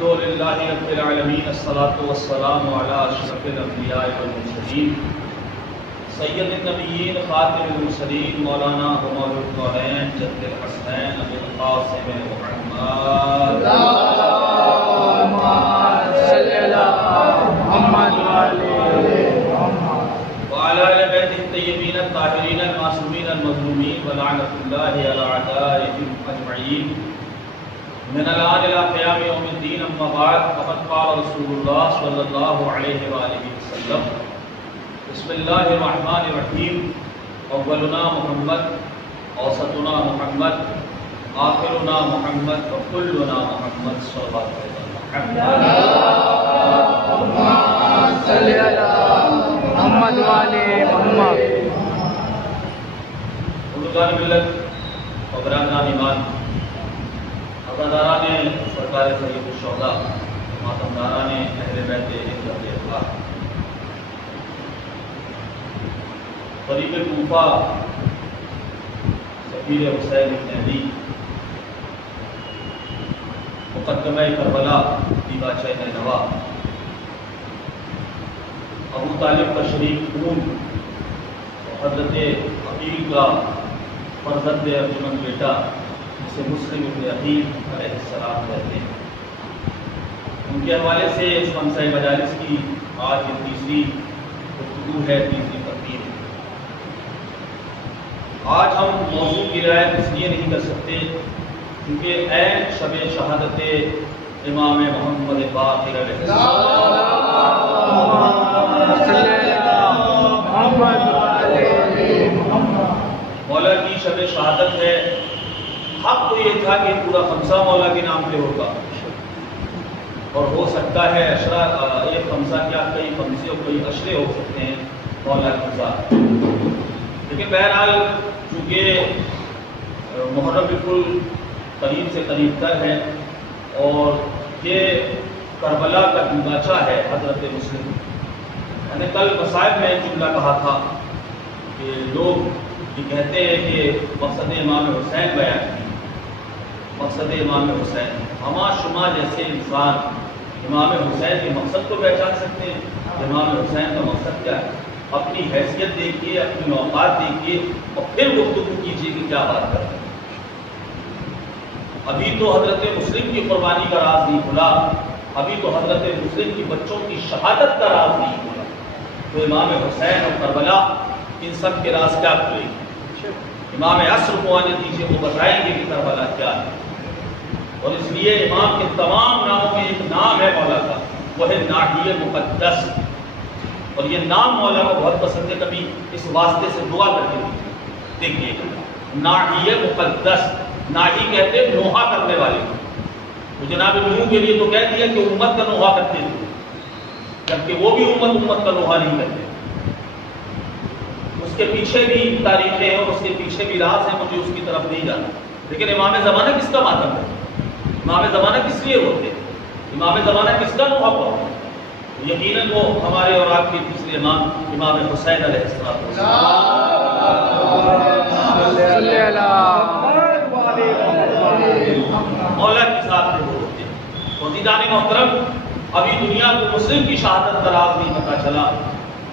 الحمد للہ رب العالمین الصلاۃ والسلام علی اشرف الانبیاء والمرسلین سید النبیین خاتم المرسلین مولانا حمال القرین جد الحسنین ابی القاسم محمد اللہم صلی علی محمد وعلى آل بیتہ الطیبین الطاہرین المعصومین المظلومین ولعنۃ اللہ علی اعدائهم اجمعین من الآن إلى قيام يوم الدين أما بعد فقد قال رسول الله صلى الله عليه وآله وسلم بسم الله الرحمن الرحيم أولنا محمد أوسطنا محمد آخرنا محمد وكلنا محمد صلى الله عليه وسلم اللہم صلی علی محمد وآلِ محمد بزرگان ملت و برادران ایمان عزاداران سرکار سید الشہداء ماتمداران اہل بیت اطلاع قریب کوفہ سفیر حسین بن علی مقدمہ کربلا دیباچہ نینوا ابو طالب کا شریک خون حضرت عقیل کا فرزند ارجمند بیٹا جسے مسلم ابن عقیل علیہ السلام کہتے ہیں، ان کے حوالے سے اس خمسہ مجالس کی آج کی تیسری گفتگو ہے، تیسری تقریر۔ آج ہم موضوع کی رعایت اس لیے نہیں کر سکتے کیونکہ عین شب شہادت امام محمد باقر علیہ السلام مولا کی شب شہادت ہے۔ حق تو یہ تھا کہ پورا خمسہ مولا کے نام پہ ہوگا، اور ہو سکتا ہے اشرا ایک خمسہ کیا کئی خمسے اور کئی اشرے ہو سکتے ہیں مولا کے ساتھ، لیکن بہرحال چونکہ محرم بالکل قریب سے قریب تر ہے اور یہ کربلا کا دیباچہ ہے حضرت مسلم۔ میں نے کل مصائب میں جملہ کہا تھا کہ لوگ یہ کہتے ہیں کہ مقصد امام حسین بیان کی، مقصد امام حسین، ہما شما جیسے انسان امام حسین کے مقصد کو پہچان سکتے ہیں؟ امام حسین کا مقصد کیا ہے؟ اپنی حیثیت دیکھیے، اپنی اوقات دیکھیے اور پھر گفتگو کیجیے کہ کیا بات کر رہے ہیں۔ ابھی تو حضرت مسلم کی قربانی کا راز نہیں کھلا، ابھی تو حضرت مسلم کی بچوں کی شہادت کا راز نہیں کھلا، تو امام حسین اور کربلا ان سب کے راز کیا کھلے گی؟ امام عصر کو آنے دیجیے، وہ بتائیں گے کہ کربلا کیا ہے۔ اور اس لیے امام کے تمام ناموں میں ایک نام ہے مولا کا، وہ ہے ناحی مقدس، اور یہ نام مولا کو بہت پسند ہے، کبھی اس واسطے سے دعا کر کے دیکھیے گا۔ ناحی مقدس، ناحی کہتے ہیں نوحہ کرنے والے، تو جناب نوح کے لیے تو کہہ دیا کہ امت کا نوحہ کرتے تھے، جبکہ وہ بھی امت کا نوحہ نہیں کرتے۔ اس کے پیچھے بھی تاریخیں ہیں اور اس کے پیچھے بھی راز ہیں، مجھے اس کی طرف نہیں جانا، لیکن امام زمانہ کس کا ماتم ہے؟ امام زمانہ کس لیے ہوتے ہیں؟ امام زمانہ کس کا نوحہ ہوتا ہے؟ یقیناً وہ ہمارے اور آپ کے تیسرے امام امام حسین علیہ السلام مولا کے ساتھ وہ ہوتے ہیں۔ عزیزان محترم، ابھی دنیا کو مسلم کی شہادت کا راز نہیں پتہ چلا،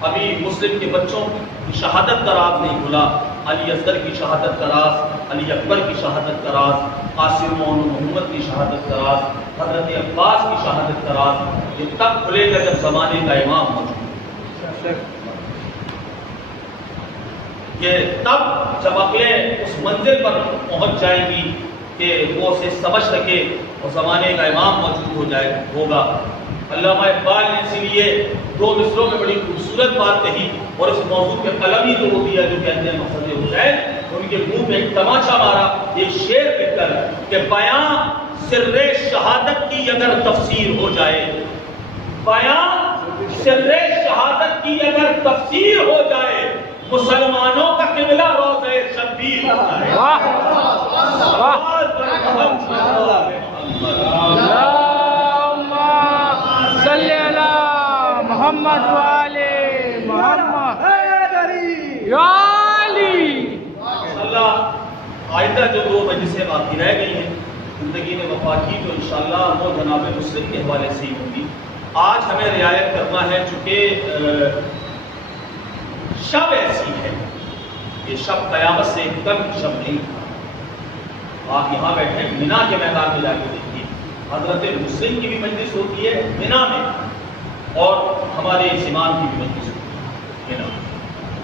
ابھی مسلم کے بچوں کی شہادت کا راز نہیں کھلا، علی اصغر کی شہادت کا راز، علی اکبر کی شہادت کا راز، قاسم و محمد کی شہادت کا راز، حضرت عباس کی شہادت کا راز، یہ تب کھلے گا جب زمانے کا امام موجود، یہ تب جب عقلیں اس منزل پر پہنچ جائیں گی کہ وہ اسے سمجھ سکے اور زمانے کا امام موجود ہوگا۔ علامہ اقبال نے اسی لیے دو مصروں میں بڑی خوبصورت بات کہی، اور اس موضوع پہ قلم ہی جو ہوتی ہے جو کہتے ہیں مقصد حسین، ان کے منہ میں ایک تماچا مارا، ایک شعر لکھ کر کہ بیاں سر شہادت کی اگر تفسیر ہو جائے، بیاں سر شہادت کی اگر تفسیر ہو جائے، مسلمانوں کا قبلہ روضہ شبیر ہوتا ہے۔ صلی علی محمد وآلِ محمد یا علی۔ اللہ آئندہ جو دو مجلسیں باقی رہ گئی ہیں ان زندگی نے وفا کی تو انشاءاللہ وہ جناب مسلم کے حوالے سے ہی ہوگی۔ آج ہمیں رعایت کرنا ہے، چونکہ شب ایسی ہے، یہ شب قیامت سے ایک کم شب نہیں تھا۔ آپ یہاں بیٹھے منا کے میدان میں جا کے دیکھیے، حضرت مسلم کی بھی مجلس ہوتی ہے منا میں، اور ہمارے امام کی بھی مجلس ہوتی ہے منا۔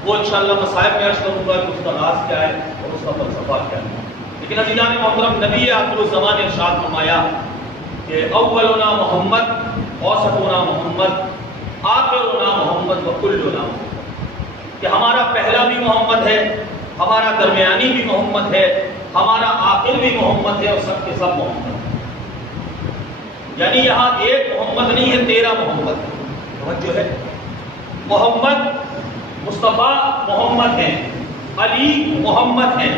وہ انشاءاللہ مصائب میں عرض کروں گا کہ اس کا راز کیا ہے اور اس کا فلسفہ کیا ہے۔ لیکن عزیزان محترم، نبی آخر الزمان نے ارشاد فرمایا کہ اولنا محمد، اوسطنا محمد، آخرنا محمد وکلنا محمد، کہ ہمارا پہلا بھی محمد ہے، ہمارا درمیانی بھی محمد ہے، ہمارا آخر بھی محمد ہے، اور سب کے سب محمد ہے۔ یعنی یہاں ایک محمد نہیں ہے، 13 محمد ہے۔ توجہ ہے، محمد مصطفیٰ محمد ہیں، علی محمد ہیں،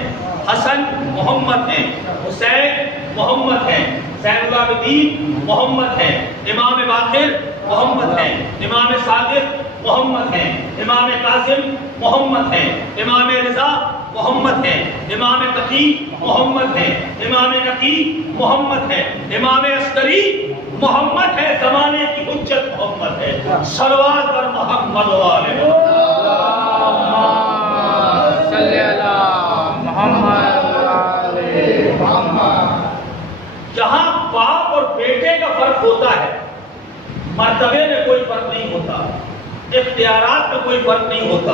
حسن محمد ہیں، حسین محمد ہیں، زین العابدین محمد ہیں، امام باقر محمد ہیں، امام صادق محمد ہیں، امام کاظم محمد ہیں، امام رضا محمد ہیں، امام تقی محمد ہیں، امام نقی محمد ہیں، امام عسکری محمد ہے، زمانے کی حجت محمد ہے۔ صلوات پر محمد و آل صلی اللہ محمد وعلى محمد۔ جہاں باپ اور بیٹے کا فرق ہوتا ہے، مرتبے میں کوئی فرق نہیں ہوتا، اختیارات میں کوئی فرق نہیں ہوتا،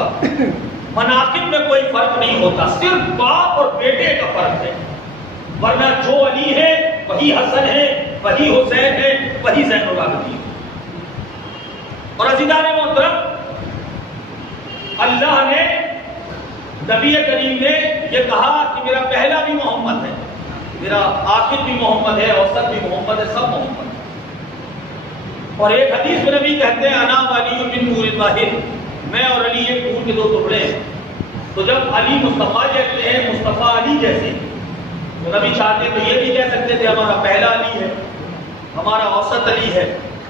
مناقب میں کوئی فرق نہیں ہوتا، صرف باپ اور بیٹے کا فرق ہے۔ ورنہ جو علی ہے وہی حسن ہے، وہی حسین ہے، وہی زین العابدین۔ اور عزیزان محترم، اللہ نے، نبی کریم نے یہ کہا کہ میرا پہلا بھی محمد ہے، میرا آخر بھی محمد ہے، اوسط بھی محمد ہے، سب محمد ہے۔ اور ایک حدیث میں نبی کہتے ہیں انا وعلی من نور واحد، میں اور علی ایک نور کے 2 ٹکڑے ہیں۔ تو جب علی مصطفیٰ جیسے ہیں، مصطفیٰ علی جیسے ہیں، تو نبی چاہتے تو یہ بھی کہہ سکتے تھے ہمارا پہلا علی ہے، ہمارا اوسط علی ہے،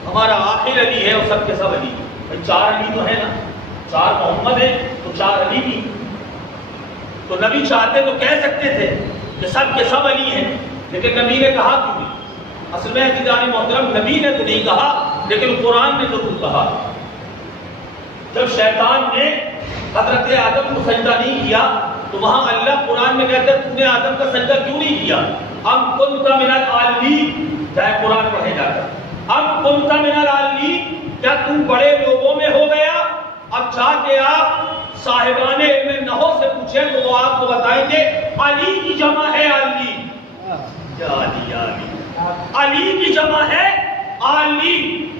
ہمارا آخر علی ہے، اور سب کے سب علی ہے۔ 4 علی تو ہے نا، 4 محمد ہیں تو 4 علی بھی۔ تو نبی چاہتے تو کہہ سکتے تھے کہ سب کے سب علی ہیں، لیکن نبی نے کہا کیوں نہیں؟ اصل میں عزیزان محترم، نبی نے تو نہیں کہا، لیکن قرآن نے ضرور کہا۔ جب شیطان نے حضرت آدم کو سجدہ نہیں کیا تو وہاں اللہ قرآن میں کہتے ہیں تم نے آدم کا سجدہ کیوں نہیں کیا؟ ام کنت من العالین، جائے قرآن پڑھے جا کر، ام کنت من العالین، کیا تم بڑے لوگوں میں ہو گیا؟ اب جا کے آپ صاحبان علم نحو سے پوچھیں تو وہ آپ کو بتائیں گے علی کی جمع ہے علی، علی کی جمع ہے علی،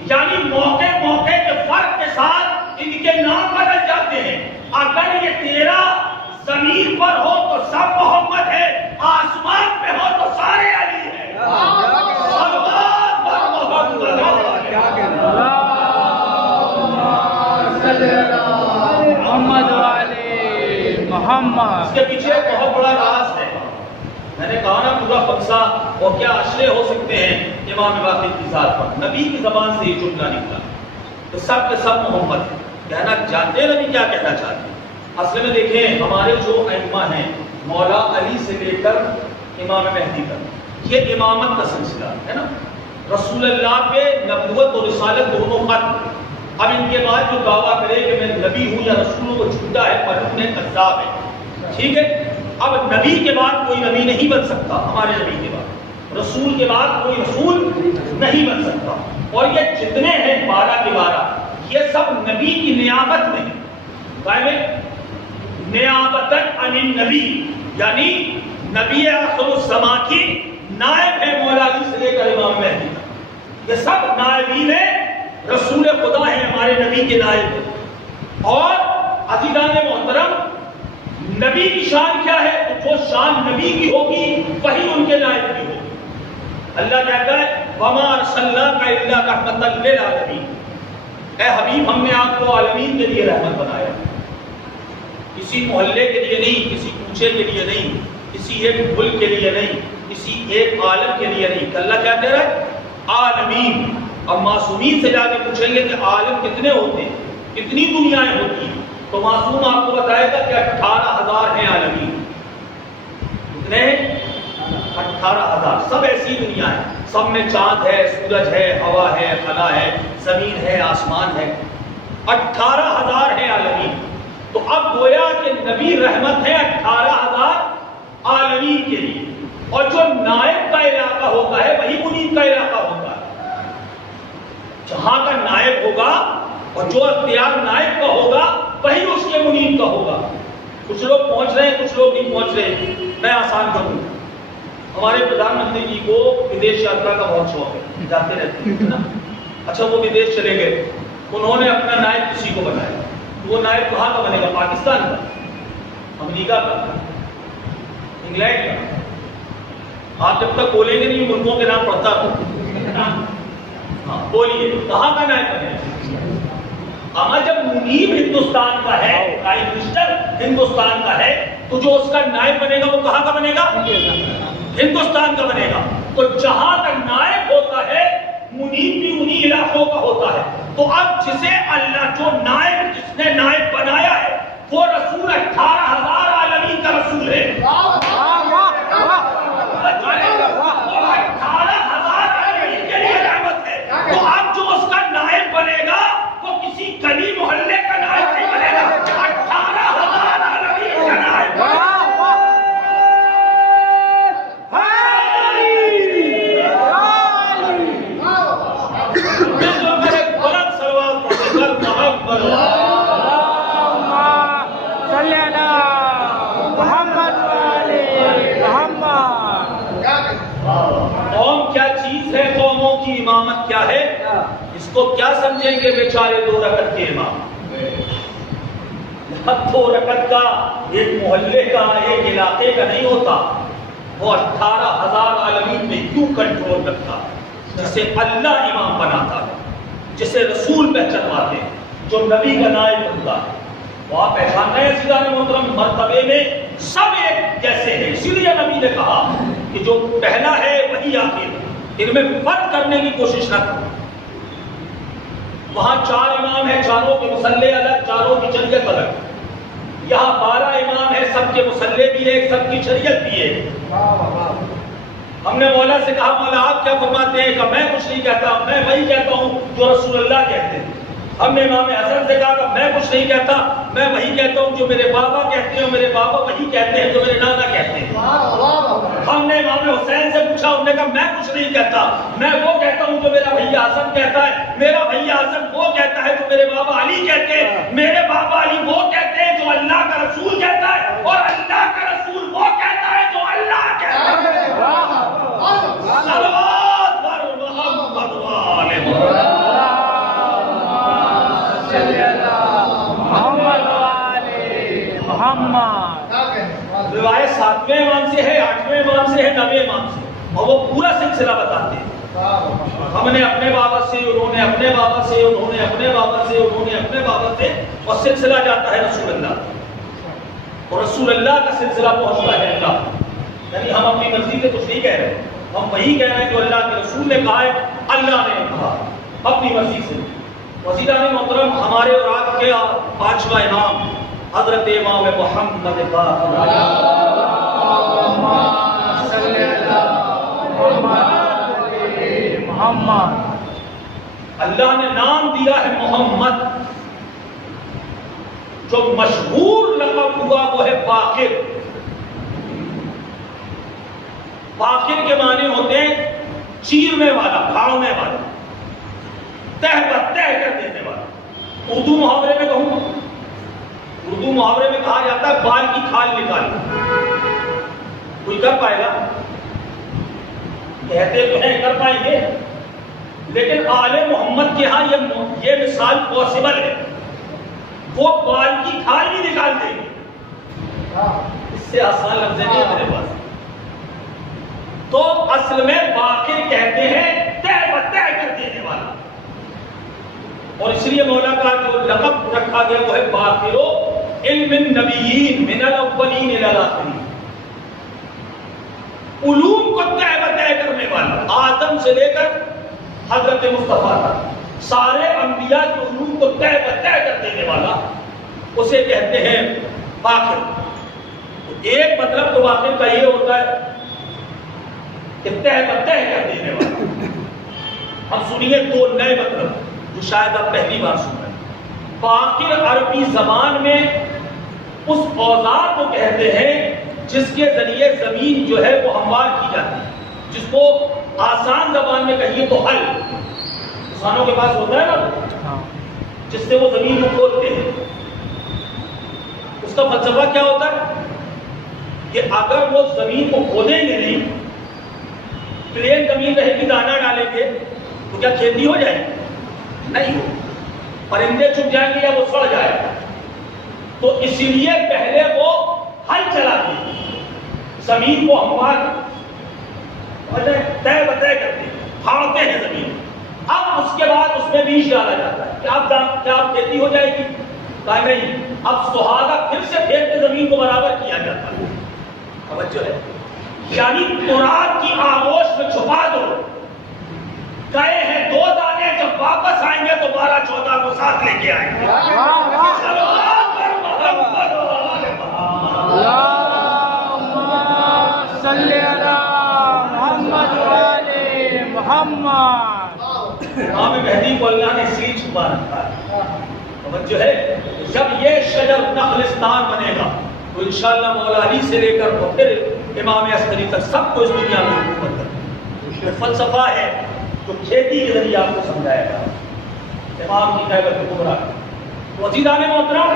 یعنی موقع موقع کے فرق کے ساتھ ان کے نام بدل جاتے ہیں۔ اگر یہ 13 زمین پر ہو تو سب محمد ہے، آسمان پہ ہو تو سارے علی ہیں۔ محمد والے محمد۔ اس کے پیچھے ایک بہت بڑا راز ہے، میں نے کہا نا پورا خمسہ اور کیا اشرے ہو سکتے ہیں امام باقر کی ذات پر، نبی کی زبان سے یہ جملہ نکلا تو سب کے سب محمد ہے۔ کہنا جانتے نبی کیا کہنا چاہتے ہیں؟ اصل میں دیکھیں ہمارے جو ائمہ ہیں، مولا علی سے لے کر امام مہدی تک، یہ امامت کا سلسلہ ہے نا، رسول اللہ پہ نبوت اور رسالت دونوں ختم۔ اب ان کے بعد جو دعویٰ کرے کہ میں نبی ہوں یا رسول ہوں وہ جھوٹا ہے، مجنون ہے، کذاب ہے، ٹھیک ہے۔ اب نبی کے بعد کوئی نبی نہیں بن سکتا، ہمارے نبی کے بعد، رسول کے بعد کوئی رسول نہیں بن سکتا۔ اور یہ جتنے ہیں 12 کے 12 یہ سب نبی کی نیابت میں ہیں، نیابتاً عن النبی، یعنی نبی آخر الزمان کی نائب ہے مولا علی سے لے کر امام مہدی تک، یہ سب نائبین رسول خدا ہیں، ہمارے نبی کے نائب ہیں۔ اور عزیزان محترم، نبی کی شان کیا ہے؟ تو جو شان نبی کی ہوگی وہی ان کے نائب کی ہوگی۔ اللہ کہتا ہے وَمَا أَرْسَلْنَاكَ إِلَّا رَحْمَةً لِّلْعَالَمِينَ، اے حبیب ہم نے آپ کو عالمین کے لیے رحمت بنایا، کسی محلے کے لیے نہیں، کسی کوچے کے لیے نہیں، کسی ایک ملک کے لیے نہیں، کسی ایک عالم کے لیے نہیں۔ اللہ کیا کہہ رہا ہے؟ عالمین۔ اب معصومین سے جا کے پوچھیں گے کہ عالم کتنے ہوتے ہیں، کتنی دنیایں ہوتی ہیں، تو معصوم آپ کو بتائے گا کہ 18,000 ہیں عالمین۔ کتنے ہیں؟ 18,000 سب ایسی دنیا ہے، سب میں چاند ہے، سورج ہے، ہوا ہے، خلا ہے، زمین ہے، آسمان ہے، 18,000 ہے عالمین۔ تو اب گویا کہ نبی رحمت ہے 18,000 عالمین کے لیے، اور جو نائب کا علاقہ ہوتا ہے وہی منیب کا علاقہ ہوتا ہے۔ جہاں کا نائب ہوگا اور جو اختیار نائب کا ہوگا وہی اس کے منیب کا ہوگا۔ کچھ لوگ پہنچ رہے ہیں، کچھ لوگ نہیں پہنچ رہے۔ میں آسان کروں، ہمارے پردھان منتری جی کو ودیش یاترا کا بہت شوق ہے، جاتے رہتے ہیں نا۔ اچھا وہ ودیش چلے گئے، انہوں نے اپنا نائب کسی کو بنایا، وہ نائب کہاں کا بنے گا؟ پاکستان کا، امریکہ کا، انگلینڈ کا۔ آپ جب تک بولیں گے نہیں ملکوں کے نام پڑھتا ہاں بولیے کہاں کا نائب بنے گا؟ اما جب منیب ہندوستان کا ہے، پرائم منسٹر ہندوستان کا ہے، تو جو اس کا نائب بنے گا وہ کہاں کا بنے گا؟ ہندوستان کا بنے گا۔ تو جہاں کا نائب ہوتا ہے منیب بھی انہی علاقوں کا ہوتا ہے۔ تو اب جسے اللہ جو نائب جس نے نائب بنایا ہے وہ رسول 18,000 عالمین کا رسول ہے۔ 18,000 عالمین کے لیے رحمت ہے۔ تو اب جو اس کا نائب بنے گا وہ کسی گلی محلے کا نائب نہیں بنے گا، 18,000 عالمین کا نائب۔ قوم کیا چیز ہے، قوموں کی امامت کیا ہے، اس کو کیا سمجھیں گے بیچارے 2 رکعت کے امام؟ 2 رکعت کا ایک محلے کا ایک علاقے کا نہیں ہوتا، وہ 18,000 عالمین میں کیوں کنٹرول رکھتا، جسے اللہ امام بناتا ہے، جسے رسول پہچانواتے ہیں، جو نبی کا نائب بنتا ہے۔ وہ آپ پہچان رہے ہیں عزیزان محترم، مرتبے میں سب ایک جیسے ہیں، اسی لیے نبی نے کہا کہ جو پہلا ہے وہی آخر، ان میں فرق کرنے کی کوشش نہ کرو۔ وہاں 4 امام ہیں، چاروں کے مصلے الگ، چاروں کی شریعت الگ۔ یہاں 12 امام ہیں، سب کے مصلے بھی ایک، سب کی شریعت بھی ایک۔ ہم نے مولا سے کہا مولا آپ کیا فرماتے ہیں؟ کہ میں کچھ نہیں کہتا، میں وہی کہتا ہوں جو رسول اللہ کہتے ہیں۔ ہم نے امام حسن سے کہا کہ میں کچھ نہیں کہتا، میں وہی کہتا ہوں جو میرے بابا کہتے ہیں، میرے بابا وہی کہتے ہیں جو میرے نانا کہتے ہیں۔ ہم نے امام حسین سے پوچھا، انہوں نے کہا میں کچھ نہیں کہتا، میں وہ کہتا ہوں جو میرا بھیا حسن کہتا ہے، میرا بھیا حسن وہ کہتا ہے جو میرے بابا علی کہتے ہیں، میرے بابا علی وہ کہتے ہیں جو اللہ کا رسول کہتا ہے، اور اللہ کا رسول وہ کہتا ہے جو اللہ کہتا ہے۔ صلوات بر محمد و آل محمد۔ روایت 7ویں امام سے ہے، 8ویں امام سے ہے، 9ویں امام سے، اور وہ پورا سلسلہ بتاتے ہیں۔ ہم نے اپنے بابا سے، انہوں نے اپنے بابا سے، انہوں نے اپنے بابا سے، انہوں نے اپنے بابا سے، اور سلسلہ جاتا ہے رسول اللہ، اور رسول اللہ کا سلسلہ پہنچتا ہے اللہ۔ یعنی ہم اپنی مرضی سے کچھ نہیں کہہ رہے، ہم وہی کہہ رہے ہیں جو اللہ کے رسول نے کہا ہے، اللہ نے کہا اپنی مرضی سے۔ وزیران محترم، ہمارے اور آپ کے 5واں امام حضرت امام محمد اللہ نے نام دیا ہے محمد، جو مشہور لقب ہوا وہ ہے باقر۔ باقر کے معنی ہوتے ہیں چیرنے والا، پھاڑنے والا، تہ بتہ کر دینے والا۔ اردو محاورے میں کہوں، اردو محاورے میں کہا جاتا ہے بال کی کھال نکالی۔ کوئی کر پائے گا؟ کہتے تو ہیں کر پائیں گے، لیکن آل محمد کے ہاں یہ مثال پاسبل ہے، وہ بال کی کھال بھی نکال دیں گے۔ اس سے آسان لفظ نہیں ہے میرے پاس۔ تو اصل میں باقر کہتے ہیں تہ بتہ کر دینے والا، اور اس لیے مولا کا جو لقب رکھا گیا وہ ہے باقر علم النبیین من الاولین الی الاخرین، علوم کو تہ بتہ کرنے والا، آدم سے لے کر حضرت مصطفیٰ تک سارے انبیاء کے علوم کو تہ بتہ کر دینے والا، اسے کہتے ہیں باقر۔ ایک مطلب تو باقر کا یہ ہوتا ہے کہ تہ بتہ کر دینے والا. اب سنیے دو نئے مطلب جو شاید آپ پہلی بار سن رہے ہیں. باقر عربی زبان میں اس اوزار کو کہتے ہیں جس کے ذریعے زمین جو ہے وہ ہموار کی جاتی ہے, جس کو آسان زبان میں کہیے تو ہل کسانوں کے پاس ہوتا ہے نا, جس سے وہ زمین کو کھودتے ہیں. اس کا فلسفہ کیا ہوتا ہے کہ اگر وہ زمین کو کھودیں گے نہیں, پلین زمین رہے گی, دانا ڈالیں گے تو کیا کھیتی ہو جائے گی؟ نہیں ہو, پرندے چپ جائیں گے یا وہ سڑ جائے گا. تو اسی لیے پہلے وہ ہل چلاتے ہیں, زمین کو ہموار طے بطے کرتے ہیں, پھاڑتے ہیں زمین. اب اس کے بعد اس میں بیج ڈالا جاتا ہے کہ کیا اب کھیتی ہو جائے گی؟ کہا نہیں, اب سہاگا پھر سے پھیر کے زمین کو برابر کیا جاتا ہے. توجہ ہے, یعنی تراب کی آغوش میں چھپا دو. گئے ہیں 2 دانے, جب واپس آئیں گے تو 12-14 کو ساتھ لے کے آئیں گے. امام مہدی کو اللہ نے اسی چھپا رکھا ہے. توجہ ہے, جب یہ شجر نخلستان بنے گا تو انشاءاللہ مولا علی سے لے کر تو پھر امام عسکری تک سب کو اس دنیا میں حکومت کرے. یہ فلسفہ ہے جو کھیتی کے ذریعے آپ کو سمجھایا گا. امام کی خیبر کبریٰ. تو عزیزان محترم,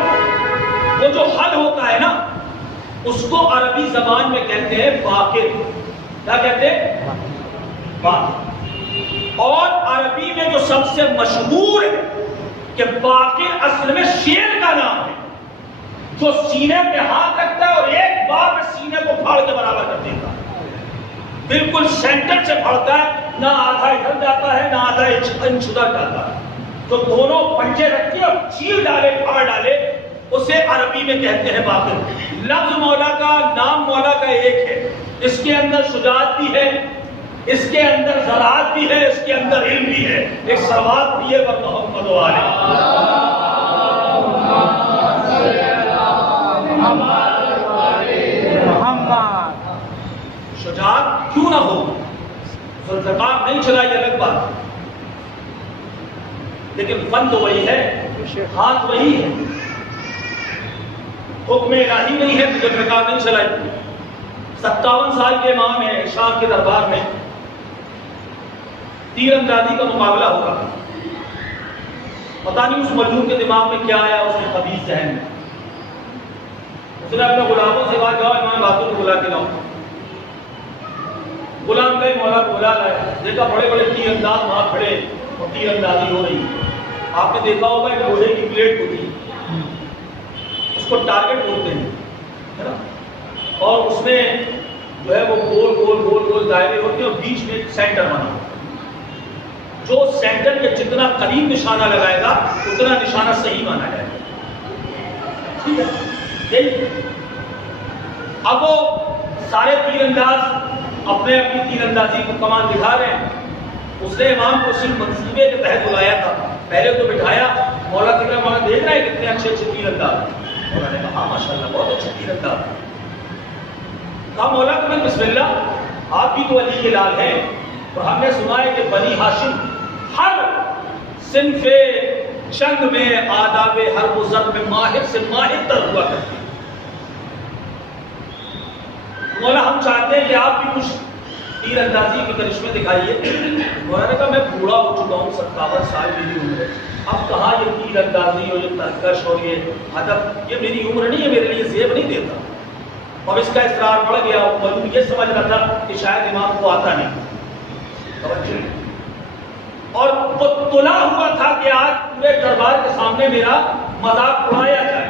وہ جو حل ہوتا ہے نا اس کو عربی زبان میں کہتے ہیں باقر. کیا کہتے ہیں؟ باقر. اور عربی میں جو سب سے مشہور ہے کہ باقر اصل میں شیر کا نام ہے, جو سینے پہ ہاتھ رکھتا ہے اور ایک بار میں سینے کو پھاڑ کے برابر کر دیتا ہے. بالکل سینٹر سے پھڑتا ہے, نہ آدھا ادھر جاتا ہے نہ آدھا انچ ادھر جاتا ہے. جو دونوں پنجے رکھتی ہے اور چیر ڈالے, پھاڑ ڈالے, اسے عربی میں کہتے ہیں باقر. لفظ مولا کا, نام مولا کا ایک ہے, اس کے اندر شجاعت بھی ہے, اس کے اندر زراعت بھی ہے, اس کے اندر علم بھی ہے. ایک سوال بھی ہے پر محمد شجاعت کیوں نہ ہو, زکام نہیں چلائی الگ بات, لیکن فن تو وہی ہے, ہاتھ وہی ہے. حکم الہی نہیں ہے تو زکام نہیں چلائی. 57 سال کے امام ہیں, شام کے دربار میں تیر اندازی کا مقابلہ ہوگا. پتہ نہیں اس مجنون کے دماغ میں کیا آیا, اس نے خبیث ذہن میں. اس نے اپنے غلاموں سے کہا جاؤ امام باتوں کو بلا کے لاؤ. غلام گئے, مولا کو بلا لائے, دیکھا بڑے بڑے تیر انداز وہاں کھڑے اور تیر اندازی ہو رہی. آپ نے دیکھا ہوگا ایک لوہے کی پلیٹ ہوتی ہے, اس کو ٹارگٹ بولتے ہیں, ہے نا, اور اس میں جو ہے وہ گول گول گول گول دائرے ہوتے ہیں اور بیچ میں ایک سینٹر بنا ہوتا ہے. جو سینٹر کے جتنا قریب نشانہ لگائے گا اتنا نشانہ صحیح مانا جائے گا. ٹھیک ہے. اب وہ سارے تیر انداز اپنے اپنی تیر اندازی کو کمان دکھا رہے ہیں. اس نے امام کو صرف منصوبے کے تحت بلایا تھا. پہلے تو بٹھایا, مولا کہتا مولا دیکھ رہے ہیں کتنے اچھے اچھے تیر انداز. مولا نے کہا ماشاءاللہ بہت اچھے تیر انداز. کہا مولا کہ بسم اللہ, آپ بھی تو علی کے لال ہیں اور ہم نے سنا ہے کہ بنی ہاشم ہر صنف جنگ میں آداب ہر ضرب میں ماہر سے ماہر تر ہوا کرتے ہیں. مولا ہم چاہتے ہیں کہ آپ بھی کچھ تیر اندازی کے کرشمے دکھائیے. مولا نے کہا میں بوڑھا ہو چکا ہوں, 57 سال میری عمر ہے, اب کہاں یہ تیر اندازی اور یہ ترکش اور یہ ادب, یہ میری عمر نہیں ہے, میرے لیے زیب نہیں دیتا. اب اس کا اصرار بڑھ گیا. مجھے یہ سمجھ رہا تھا کہ شاید امام کو آتا نہیں, اور وہ تلا ہوا تھا کہ آج پورے دربار کے سامنے میرا مذاق اڑایا جائے.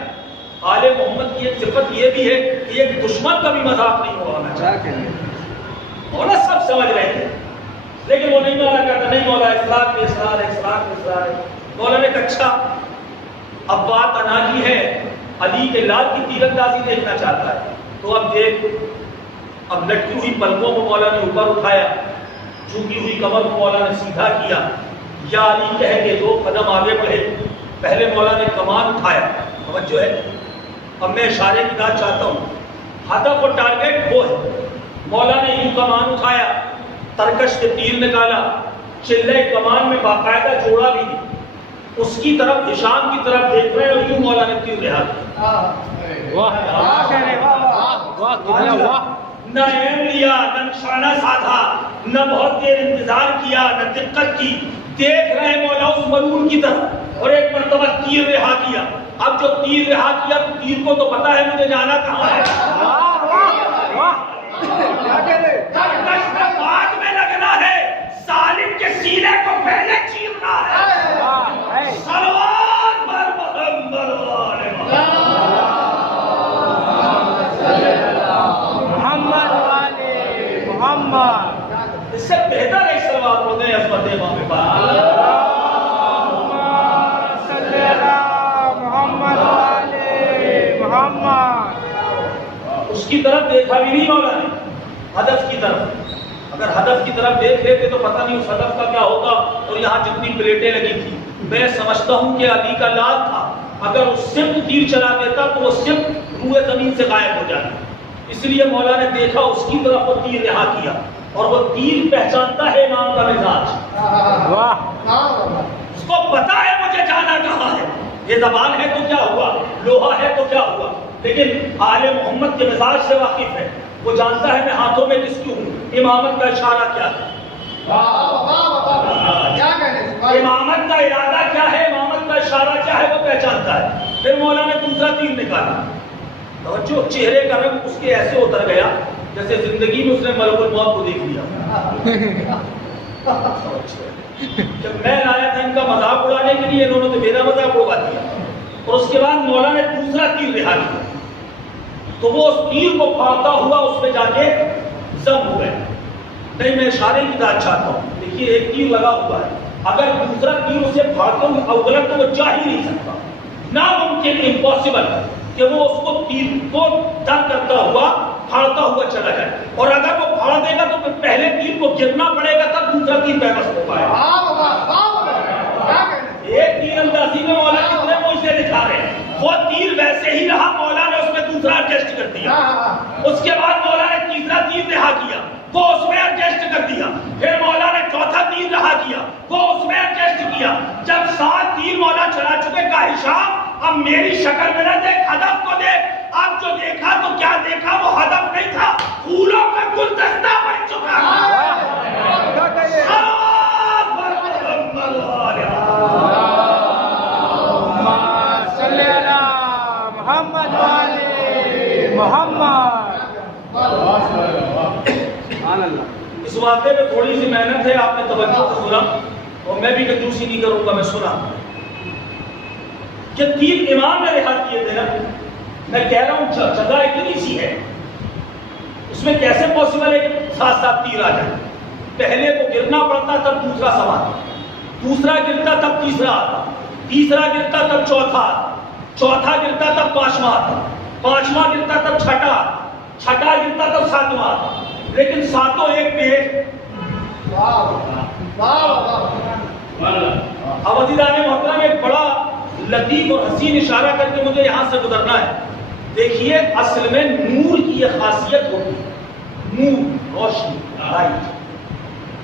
آل محمد کی ایک صفت یہ بھی ہے کہ ایک دشمن کا بھی مذاق نہیں اڑانا چاہتے. مولا سب سمجھ رہے تھے, لیکن وہ نہیں مولا کہتا نہیں مولا اصرار پہ اصرار ہے, اصرار پہ اصرار ہے. مولا نے کہا اچھا اب بات اناجی ہے, علی کے لال کی تیر اندازی دیکھنا چاہتا ہے, تو اب دیکھ. اب لٹکی ہوئی پلکوں کو مولا نے اوپر اٹھایا, جھکی ہوئی کمر کو مولا نے سیدھا کیا, یا علی کہہ کے 2 قدم آگے بڑھے. پہلے مولا نے کمان اٹھایا, توجہ ہے, اب میں اشارے کی بات چاہتا ہوں, ہدف اور ٹارگٹ وہ ہے. مولا نے یوں کمان اٹھایا, ترکش سے تیر نکالا، چلے کمان میں باقاعدہ جوڑا بھی نہیں، اس کی طرف ہشام کی طرف دیکھ رہے ہیں اور یوں مولا نے تیر رہا نہ ایم لیا، نہ نشانہ سادھا، نہ بہت دیر انتظار کیا، نہ دقت کی، دیکھ رہے مولا اس ملعون کی طرف اور ایک مرتبہ تیر رہا کیا۔ اب جو تیر رہا کیا تیر کو تو پتا ہے مجھے جانا کہاں ہے، ترکش میں بعد میں لگنا ہے، ظالم کے سینے کو پہلے چیرنا ہے۔ صلوات بر محمد والے محمد والے محمد۔ اس سے بہتر ایک صلوات پڑھتے ہیں عظمت امام پاک۔ صلی اللہ محمد والے محمد۔ اس کی طرف دیکھا بھی نہیں مولا نے، ہدف کی طرف۔ اگر ہدف کی طرف دیکھ لیتے تو پتہ نہیں اس ہدف کا کیا ہوتا، اور یہاں جتنی پلیٹیں لگی تھی میں سمجھتا ہوں کہ علی کا لال تھا، اگر اس سمت تیر چلا دیتا تو وہ سمت روئے زمین سے غائب ہو جاتی، اس لیے مولا نے دیکھا اس کی طرف وہ تیر رہا کیا، اور وہ تیر پہچانتا ہے امام کا مزاج، اس کو پتا ہے مجھے جانا کہاں ہے، یہ زبان ہے تو کیا ہوا، لوہا ہے تو کیا ہوا، لیکن آل محمد کے مزاج سے واقف ہے، وہ جانتا ہے میں ہاتھوں میں کس کی ہوں، امامت کا اشارہ کیا ہے، امامت کا ارادہ کیا ہے، امامت کا اشارہ کیا ہے وہ پہچانتا ہے۔ پھر مولا نے دوسرا تیر نکالا، توجہ، چہرے کا رنگ اس کے ایسے اتر گیا جیسے زندگی میں اس نے ملک الموت کو دیکھ لیا۔ جب میں لایا تھا ان کا مذاق اڑانے کے لیے، انہوں نے تو میرا مذاق اڑوا دیا، اور اس کے بعد مولا نے دوسرا تیر رہا کیا، تو وہ اس تیر کو پھاڑتا ہوا اس پہ جا کے ضم ہوئے۔ نہیں، میں اشارے کی بات چاہتا ہوں، دیکھیے ایک تیر لگا ہوا ہے، اگر دوسرا تیر اسے پھاڑتا ہوا اولا تو وہ جا ہی نہیں سکتا، ناممکن، امپاسبل کہ وہ اس کو تیر کو دم کرتا ہوا پھاڑتا ہوا چلا جائے، اور اگر وہ پھاڑ دے گا تو پھر پہلے تیر کو گرنا پڑے گا تب دوسرا تیر پیوست ہو پائے گا۔ ایک تیر اندازی میں مولا کتنے معجزے دکھا رہے ہیں، وہ تیر ویسے ہی رہا، مولا نے اس میں دوسرا ایڈجسٹ کر دیا، اس کے بعد مولا نے تیسرا تیر رہا کیا، وہ اس میں ایڈجسٹ کر دیا، پھر مولا نے چوتھا تیر رہا کیا، وہ اس میں ایڈجسٹ کیا، جب 7 تیر مولا چلا چکے کا ہشام اب میری شکل میں نہ دیکھ، ہدف کو دیکھ، اب جو دیکھا تو کیا دیکھا، وہ ہدف نہیں تھا، پھولوں کا گلدستہ بن چکا محمد والے محمد۔ اس واقعے میں تھوڑی سی محنت ہے، آپ نے توجہ سے سنا، اور میں بھی کنجوسی نہیں کروں گا، میں سنا کہ تیر امام نے رہا کیے تھے نا، میں کہہ رہا ہوں جگہ اتنی سی ہے، اس میں کیسے پاسبل ہے کہ ساتھ ساتھ تیر آ جائے، پہلے کو گرنا پڑتا تب دوسرا سوال، دوسرا گرتا تب تیسرا آتا، تیسرا گرتا تب چوتھا آتا، چوتھا گرتا تب پانچواں آتا، پانچواں گرتا تب چھٹا آتا، چھٹا گرتا تب ساتواں آتا، لیکن ساتوں ایک پہ۔ اب عزیزان محترم ایک بڑا لطیف اور حسین اشارہ کر کے مجھے یہاں سے گزرنا ہے، دیکھیے اصل میں نور کی یہ خاصیت ہوتی ہے، نور، روشنی، لائٹ،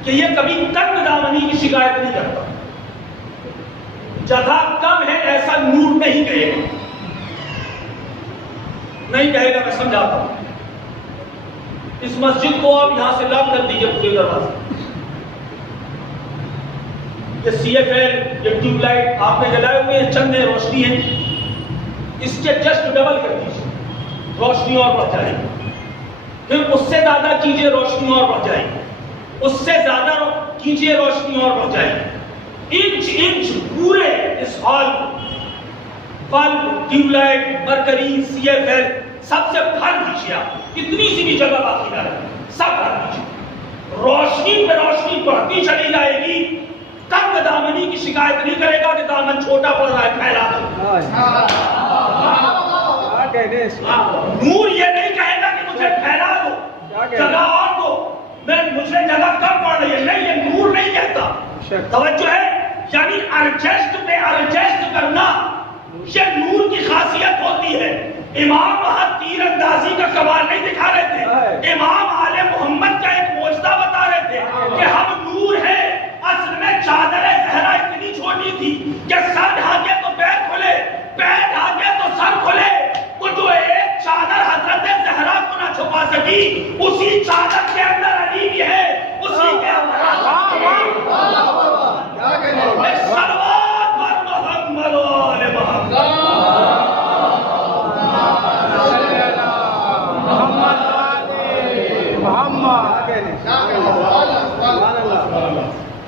کہ یہ کبھی تنگ دامنی کی شکایت نہیں کرتا، جگہ کم ہے ایسا نور نہیں کہے گا، نہیں کہے گا، میں سمجھاتا ہوں۔ اس مسجد کو آپ یہاں سے لاک کر دیجئے پورے دروازے، یہ سی ایف ایل، یہ ٹیوب لائٹ آپ نے جلائے ہوئے ہیں، چند روشنی ہیں، اس کے جسٹ ڈبل کر دیجیے، روشنی اور بڑھ جائے گی، پھر اس سے زیادہ کیجئے، روشنی اور بڑھ جائے گی، اس سے زیادہ کیجئے، روشنی اور بڑھ جائے گی، انچ انچ پورے اس ہال کو bulb, tube light, mercury, C F L سب سے بھر دیجیے، آپ کتنی سی بھی جگہ باقی نہ رہے، سب بھر دیجیے، روشنی پہ روشنی بڑھتی چلی جائے گی، تنگ دامنی کی شکایت نہیں کرے گا کہ دامن چھوٹا پڑ رہا ہے، پھیلا دو، نور یہ نہیں کہے گا کہ مجھے پھیلا دو، جگہ اور دو، مجھے جگہ کم پڑ رہی ہے، نہیں، یہ نور نہیں کہتا، توجہ ہے، یعنی ایڈجسٹ پہ ایڈجسٹ کرنا یہ نور کی خاصیت ہوتی ہے۔ امام وہاں تیر اندازی کا کمال نہیں دکھا رہے تھے، امام آل محمد کا ایک معجزہ بتا رہے تھے، چادر زہرا اتنی چھوٹی تھی کہ سر ڈھانکے تو پیر کھلے، پیر ڈھانکے تو سر کھلے، تو جو ایک چادر حضرت زہرا کو نہ چھپا سکی، اسی چادر کے اندر علی بھی ہے، اسی کے اندر سلوات پر محمد و آل محمد۔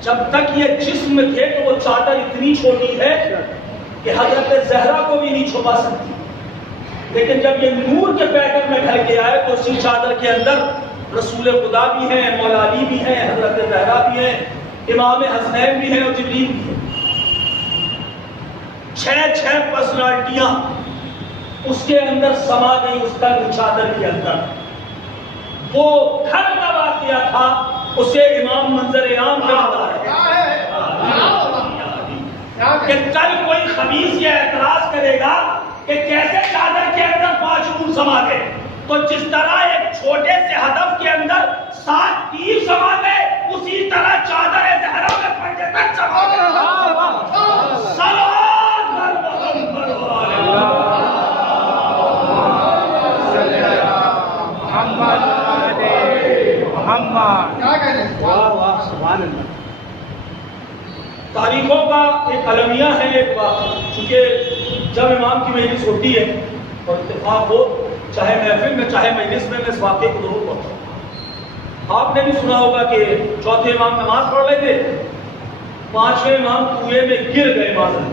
جب تک یہ جسم تھے تو وہ چادر اتنی چھوٹی ہے کہ حضرت زہرا کو بھی نہیں چھپا سکتی، لیکن جب یہ نور کے پیٹرن میں ڈھل کے آئے تو اسی چادر کے اندر رسول خدا بھی ہیں، مولا علی بھی ہیں، حضرت زہرا بھی ہیں، امام حسنین بھی ہیں اور جبریل بھی ہیں۔ 6 پرسنالٹیاں اس کے اندر سما گئی، اس کا چادر کے اندر۔ وہ گھر کا واقعہ تھا، اسے امام منظر عام کہتا ہے کہ کل کوئی خبیث یہ اعتراض کرے گا کہ کیسے چادر کے اندر 5 نور سما گئے، تو جس طرح ایک چھوٹے سے ہدف کے اندر 7 تیر سما گئے، اسی طرح چادر زہرا میں پنجے تک سما گئے۔ صلوات بر محمد و آل محمد محمد۔ تاریخوں کا ایک المیہ ہے، ایک واقعہ، چونکہ جب امام کی مجلس ہوتی ہے اور اتفاق ہو، چاہے محفل میں چاہے مجلس میں اس واقعے کو ضرور پڑھتا ہوں۔ آپ نے بھی سنا ہوگا کہ چوتھے امام نماز پڑھ رہے تھے، 5ویں امام کنویں میں گر گئے معذرت۔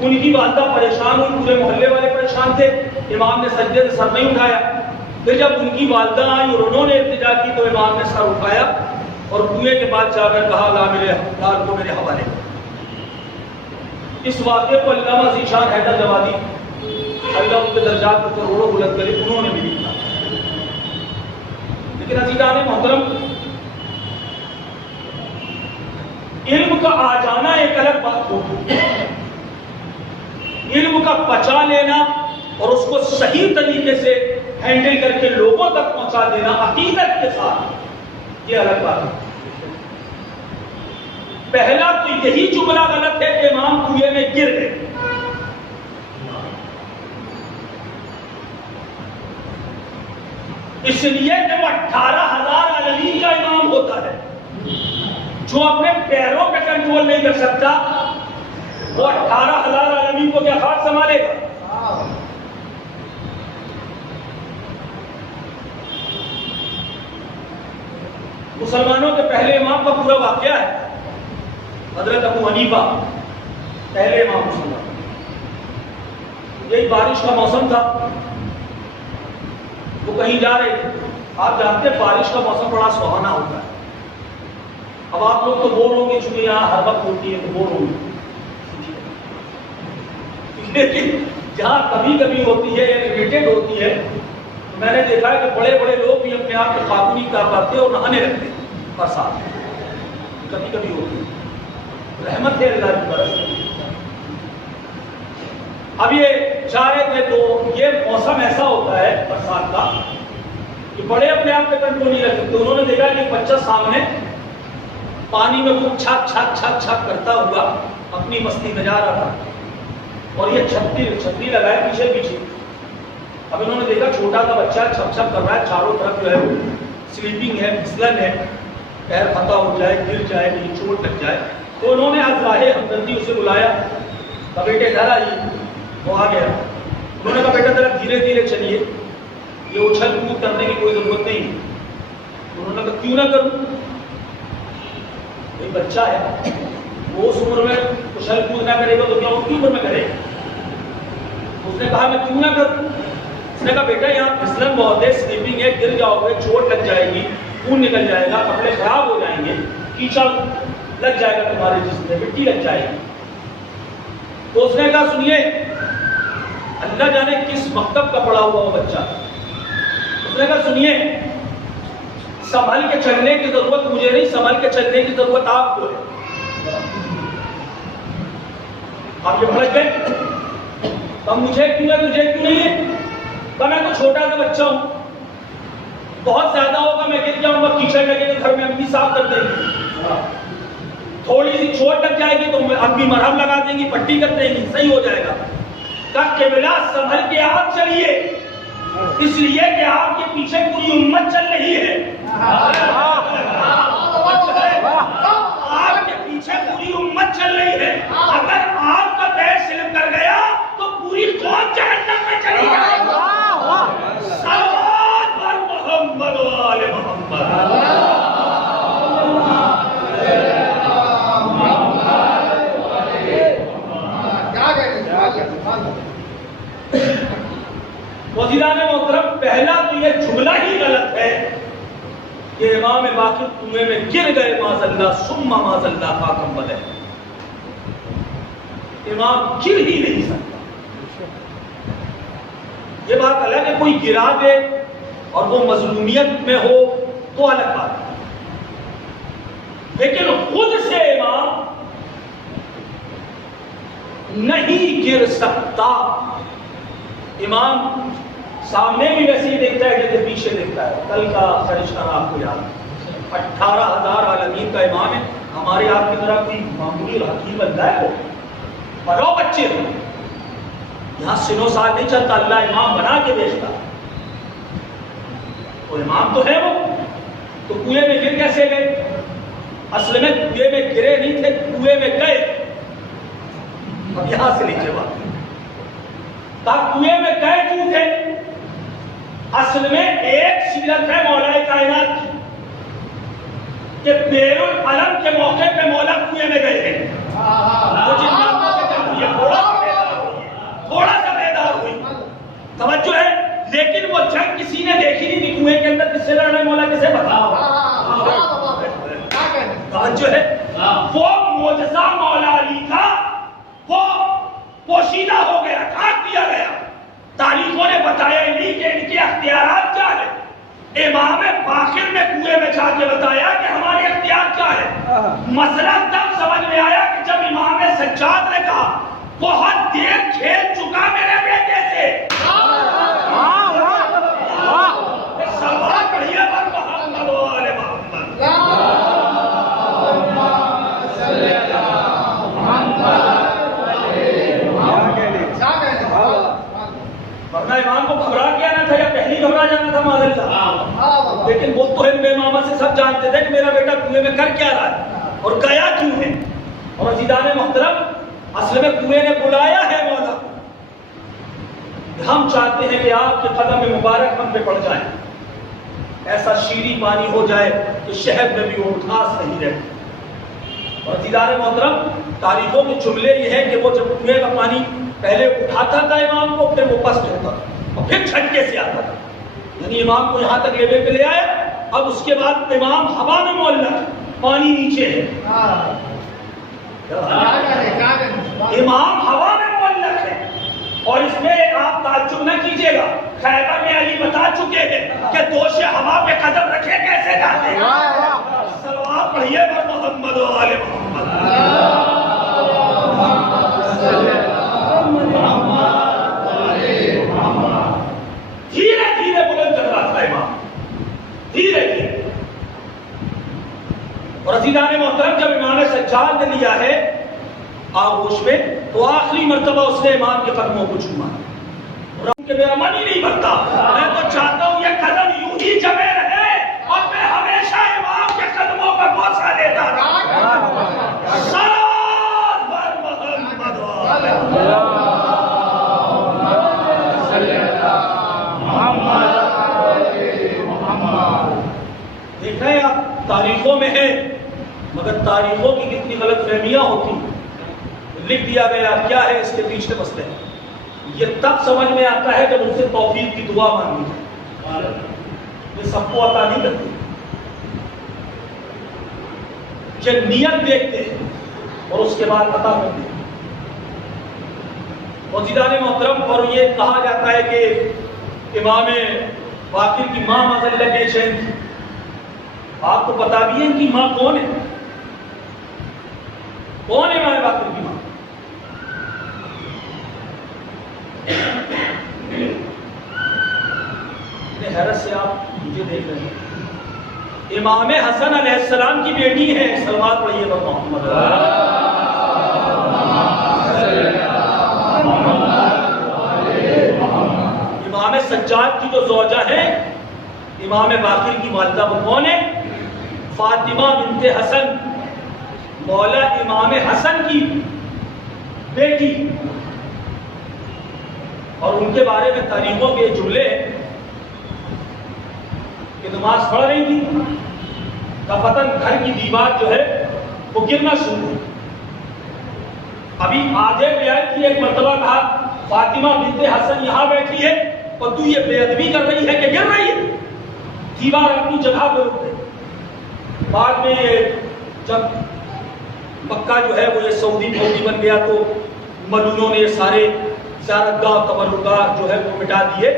ان کی والدہ پریشان ہوئی، پورے محلے والے پریشان تھے، امام نے سجدے سے سر نہیں اٹھایا۔ پھر جب ان کی والدہ آئی اور انہوں نے التجا کی تو امام نے سر اٹھایا اور کنویں کے بعد جا کر کہا لا میرے لال کو میرے حوالے۔ اس واقعے کو علامہ ذیشان حیدر جوادی اللہ ان کے درجات کو کروڑوں بلند کرے، انہوں نے بھی لکھا۔ لیکن عزیزان محترم، علم کا آ جانا ایک الگ بات ہوتی ہے، علم کا پچا لینا اور اس کو صحیح طریقے سے ہینڈل کر کے لوگوں تک پہنچا دینا عقیدت کے ساتھ، یہ الگ بات ہے۔ پہلا تو یہی جملہ غلط ہے کہ امام کنویں میں گر گئے۔ اس لیے کہ وہ 18,000 عالمین کا امام ہوتا ہے، جو اپنے پیروں پہ کنٹرول نہیں کر سکتا، وہ 18,000 عالمین کو کیا خاص سنبھالے گا؟ مسلمانوں کے پہلے امام کا پورا واقعہ ہے، حضرت ابو حنیفہ پہلے امام مسلمان۔ یہی بارش کا موسم تھا، وہ کہیں جا رہے تھے۔ آپ جانتے ہیں بارش کا موسم بڑا سہانا ہوتا ہے۔ اب آپ لوگ تو بور ہوں گے، چونکہ یہاں ہر وقت ہوتی ہے تو بور ہوں گے، لیکن جہاں کبھی کبھی ہوتی ہے یا لمیٹڈ ہوتی ہے، تو میں نے دیکھا ہے کہ بڑے بڑے لوگ بھی اپنے آپ کو قابو نہیں کر پاتے اور نہانے لگتے ہیں برسات میں، کبھی کبھی ہوتی ہے، رحمت ہے اللہ کی برس۔ اب یہ جا رہے تھے تو یہ موسم ایسا ہوتا ہے برسات کا کہ بڑے اپنے آپ پہ کنٹرول نہیں رکھ سکتے۔ انہوں نے دیکھا کہ بچہ سامنے پانی میں خوب چھک چھک چھک چھک کرتا ہوا اپنی مستی میں جا رہا تھا، اور یہ چھتری لگائے پیچھے پیچھے۔ اب انہوں نے دیکھا چھوٹا سا بچہ چھپ چھپ کر رہا ہے، چاروں طرف جو ہے سلیپنگ ہے، پھسلن ہے، پیر پھٹا ہو جائے، گر جائے، کہیں چوٹ لگ جائے۔ تو انہوں نے از راہ ہمدردی اسے بلایا، کہا بیٹے ادھر آئیے۔ وہ آ گیا۔ انہوں نے کہا بیٹا ذرا دھیرے دھیرے چلیے، یہ اچھل کود کرنے کی کوئی ضرورت نہیں۔ انہوں نے کہا کیوں نہ کروں، یہ بچہ ہے، وہ اس عمر میں اچھل کود نہ کرے گا تو کیا ان کی عمر میں کرے گا؟ اس نے کہا میں کیوں نہ کروں۔ اس نے کہا بیٹا یہاں پھسلن بہت ہے، سلیپنگ ہے، گر جاؤ گے، چوٹ لگ جائے گی، خون نکل جائے گا، کپڑے خراب ہو جائیں گے، کیچڑ لگ جائے گا تمہارے جسم میں، مٹی لگ جائے گی۔ تو اس نے کہا سنیے، اللہ جانے کس مکتب کا پڑھا ہوا وہ بچہ۔ اس نے کہا سنیے، سنبھل کے چلنے کی ضرورت مجھے نہیں، سنبھل کے چلنے کی ضرورت آپ کو ہے۔ آپ یہ بھڑک گئے، اب مجھے کیوں ہے تجھے کیوں نہیں ہے؟ کہا میں تو چھوٹا سا بچہ ہوں، بہت زیادہ ہوگا میں گر جاؤں گا، کیچڑ لگے تو گھر میں امی صاف کر دیں گی، تھوڑی سی چوٹ لگ جائے گی تو آدمی مرہم لگا دیں گی، پٹی کر دیں گی، صحیح ہو جائے گا. قبلہ سنبھل کے آپ چلیے، اس لیے کہ آپ کے پیچھے پوری امت چل رہی ہے. آپ کے پیچھے پوری امت چل رہی ہے. اگر آپ کا پیر سلپ کر گیا تو پوری قوم جہنم میں چلی جائے گی. صلوات بر محمد و آل محمد. وزیران محترم، پہلا تو یہ جملہ ہی غلط ہے کہ امام باقر کنویں میں گر گئے معاذ اللہ ثم معاذ اللہ خاکم بلے. امام گر ہی نہیں سکتا. یہ بات الگ ہے کوئی گرا دے اور وہ مظلومیت میں ہو تو الگ بات ہے، لیکن خود سے امام نہیں گر سکتا. امام سامنے بھی ویسے ہی دیکھتا ہے جیسے پیچھے دیکھتا ہے. کل کا فرشتہ آپ کو یاد ہے، 18,000 عالمین کا امام ہے. ہمارے آپ کی طرح کوئی معمولی حکیم بندہ ہے وہ بڑو بچے ہو. یہاں سنو سال نہیں چلتا، اللہ امام بنا کے بیچتا. وہ امام تو ہے وہ. تو کنویں میں گر کیسے گئے؟ اصل میں کنویں میں گرے نہیں تھے، کنویں میں گئے. اب یہاں سے نیچے بات کنویں میں گئے کیوں تھے؟ اصل میں ایک سیرت ہے مولا کائنات کی کہ بیر العلم کے موقع پہ مولا کنویں میں گئے ہیں. تھوڑا سا بیدار ہوئی، توجہ ہے. لیکن وہ جنگ کسی نے دیکھی نہیں تھی. کنویں کے اندر کس سے لڑنا مولا کسے بتاؤ. توجہ ہے. وہ معجزہ مولا علی کا وہ پوشیدہ ہو گیا، ڈھانپ دیا گیا. تاریخوں نے بتایا نہیں کہ ان کے اختیارات کیا ہے. امام باقر نے کنویں میں جا کے بتایا کہ ہمارے اختیار کیا ہے. مسئلہ تب سمجھ میں آیا کہ جب امام سجاد نے کہا بہت دیر کھیل چکا میرے بیٹے سے. سوال پڑھیے پر محمد و آل محمد. ورنہ امام کو گھبرا کے آنا تھا یا پہلی گھبرا جانا تھا معاذ اللہ. لیکن وہ تو علم امامہ سے سب جانتے تھے کہ میرا بیٹا کنویں میں کر کیا رہا ہے اور گیا کیوں ہے. اور عزیزان محترم، اصل میں کنویں نے بلایا ہے مولا. ہم چاہتے ہیں کہ آپ کے قدم مبارک ہم پہ پڑ جائیں، ایسا شیریں پانی ہو جائے کہ شہد میں بھی وہ مٹھاس نہیں رہے. اور عزیزان محترم، تاریخوں کے جملے یہ ہے کہ وہ جب کنویں کا پانی پہلے اٹھاتا تھا امام کو، پھر وہ پست ہوتا اور پھر جھٹکے سے آتا تھا. یعنی امام کو یہاں تک لیول پہ لے آیا. اب اس کے بعد امام ہوا میں معلق، پانی نیچے ہے. امام ہوا میں معلق ہے. اور اس میں آپ تعجب نہ کیجیے گا، خیبر میں علی بتا چکے ہیں کہ دوش ہوا پہ قدم رکھے کیسے جاتے ہیں. صلوات پڑھیے پر محمد و آل محمد. دھیرے دھیرے بلند چل رہا تھا امام، دھیرے دھیرے. اور عزیزان محترم، جب امام سجاد نے لیا ہے آغوش میں تو آخری مرتبہ اس نے امام کے قدموں کو چوما. اور ان کے میرا من ہی نہیں بنتا. میں تو چاہتا ہوں یہ قدم یوں ہی جمے رہے اور میں ہمیشہ امام کے قدموں پر بوسہ دیتا رہا. صلوات بر محمد و آل محمد. دیکھ رہے ہیں آپ، تاریخوں میں ہے مگر تاریخوں کی کتنی غلط فہمیاں ہوتی. لکھ دیا گیا کیا ہے اس کے پیچھے مسئلے. یہ تب سمجھ میں آتا ہے جب ان سے توفیق کی دعا مانگی جائے. یہ سب کو عطا نہیں کرتی. یہ نیت دیکھتے ہیں اور اس کے بعد عطا کرتے ہیں. عزیزان محترم، اور یہ کہا جاتا ہے کہ امام باقر کی ماں معاذ اللہ بے چین تھی. آپ کو پتا بھی ہے ان کی ماں کون ہے؟ کون ہے امام باقر کی ماں؟ حیرت سے آپ مجھے دیکھ رہے ہیں. امام حسن علیہ السلام کی بیٹی ہیں، صلوات پڑھیے پر محمد۔ امام سجاد کی جو زوجہ ہیں امام باقر کی والدہ وہ کون ہے؟ فاطمہ بنت حسن، مولا امام حسن کی بیٹی۔ اور ان کے بارے میں تاریخوں کے جملے کہ نماز پڑھ رہی تھی دفتن گھر کی دیوار جو ہے وہ گرنا شروع ہوئی۔ ابھی آدھے بیان کی ایک مرتبہ کہا فاطمہ بنت حسن یہاں بیٹھی ہے اور تو یہ بے ادبی کر رہی ہے کہ گر رہی ہے؟ دیوار اپنی جگہ پر رک گئی۔ بعد میں جب مکہ جو ہے وہ یہ سعودی فوجی بن گیا تو ملونوں نے یہ سارے زیارتگاہ تبرکات جو ہے وہ مٹا دیے،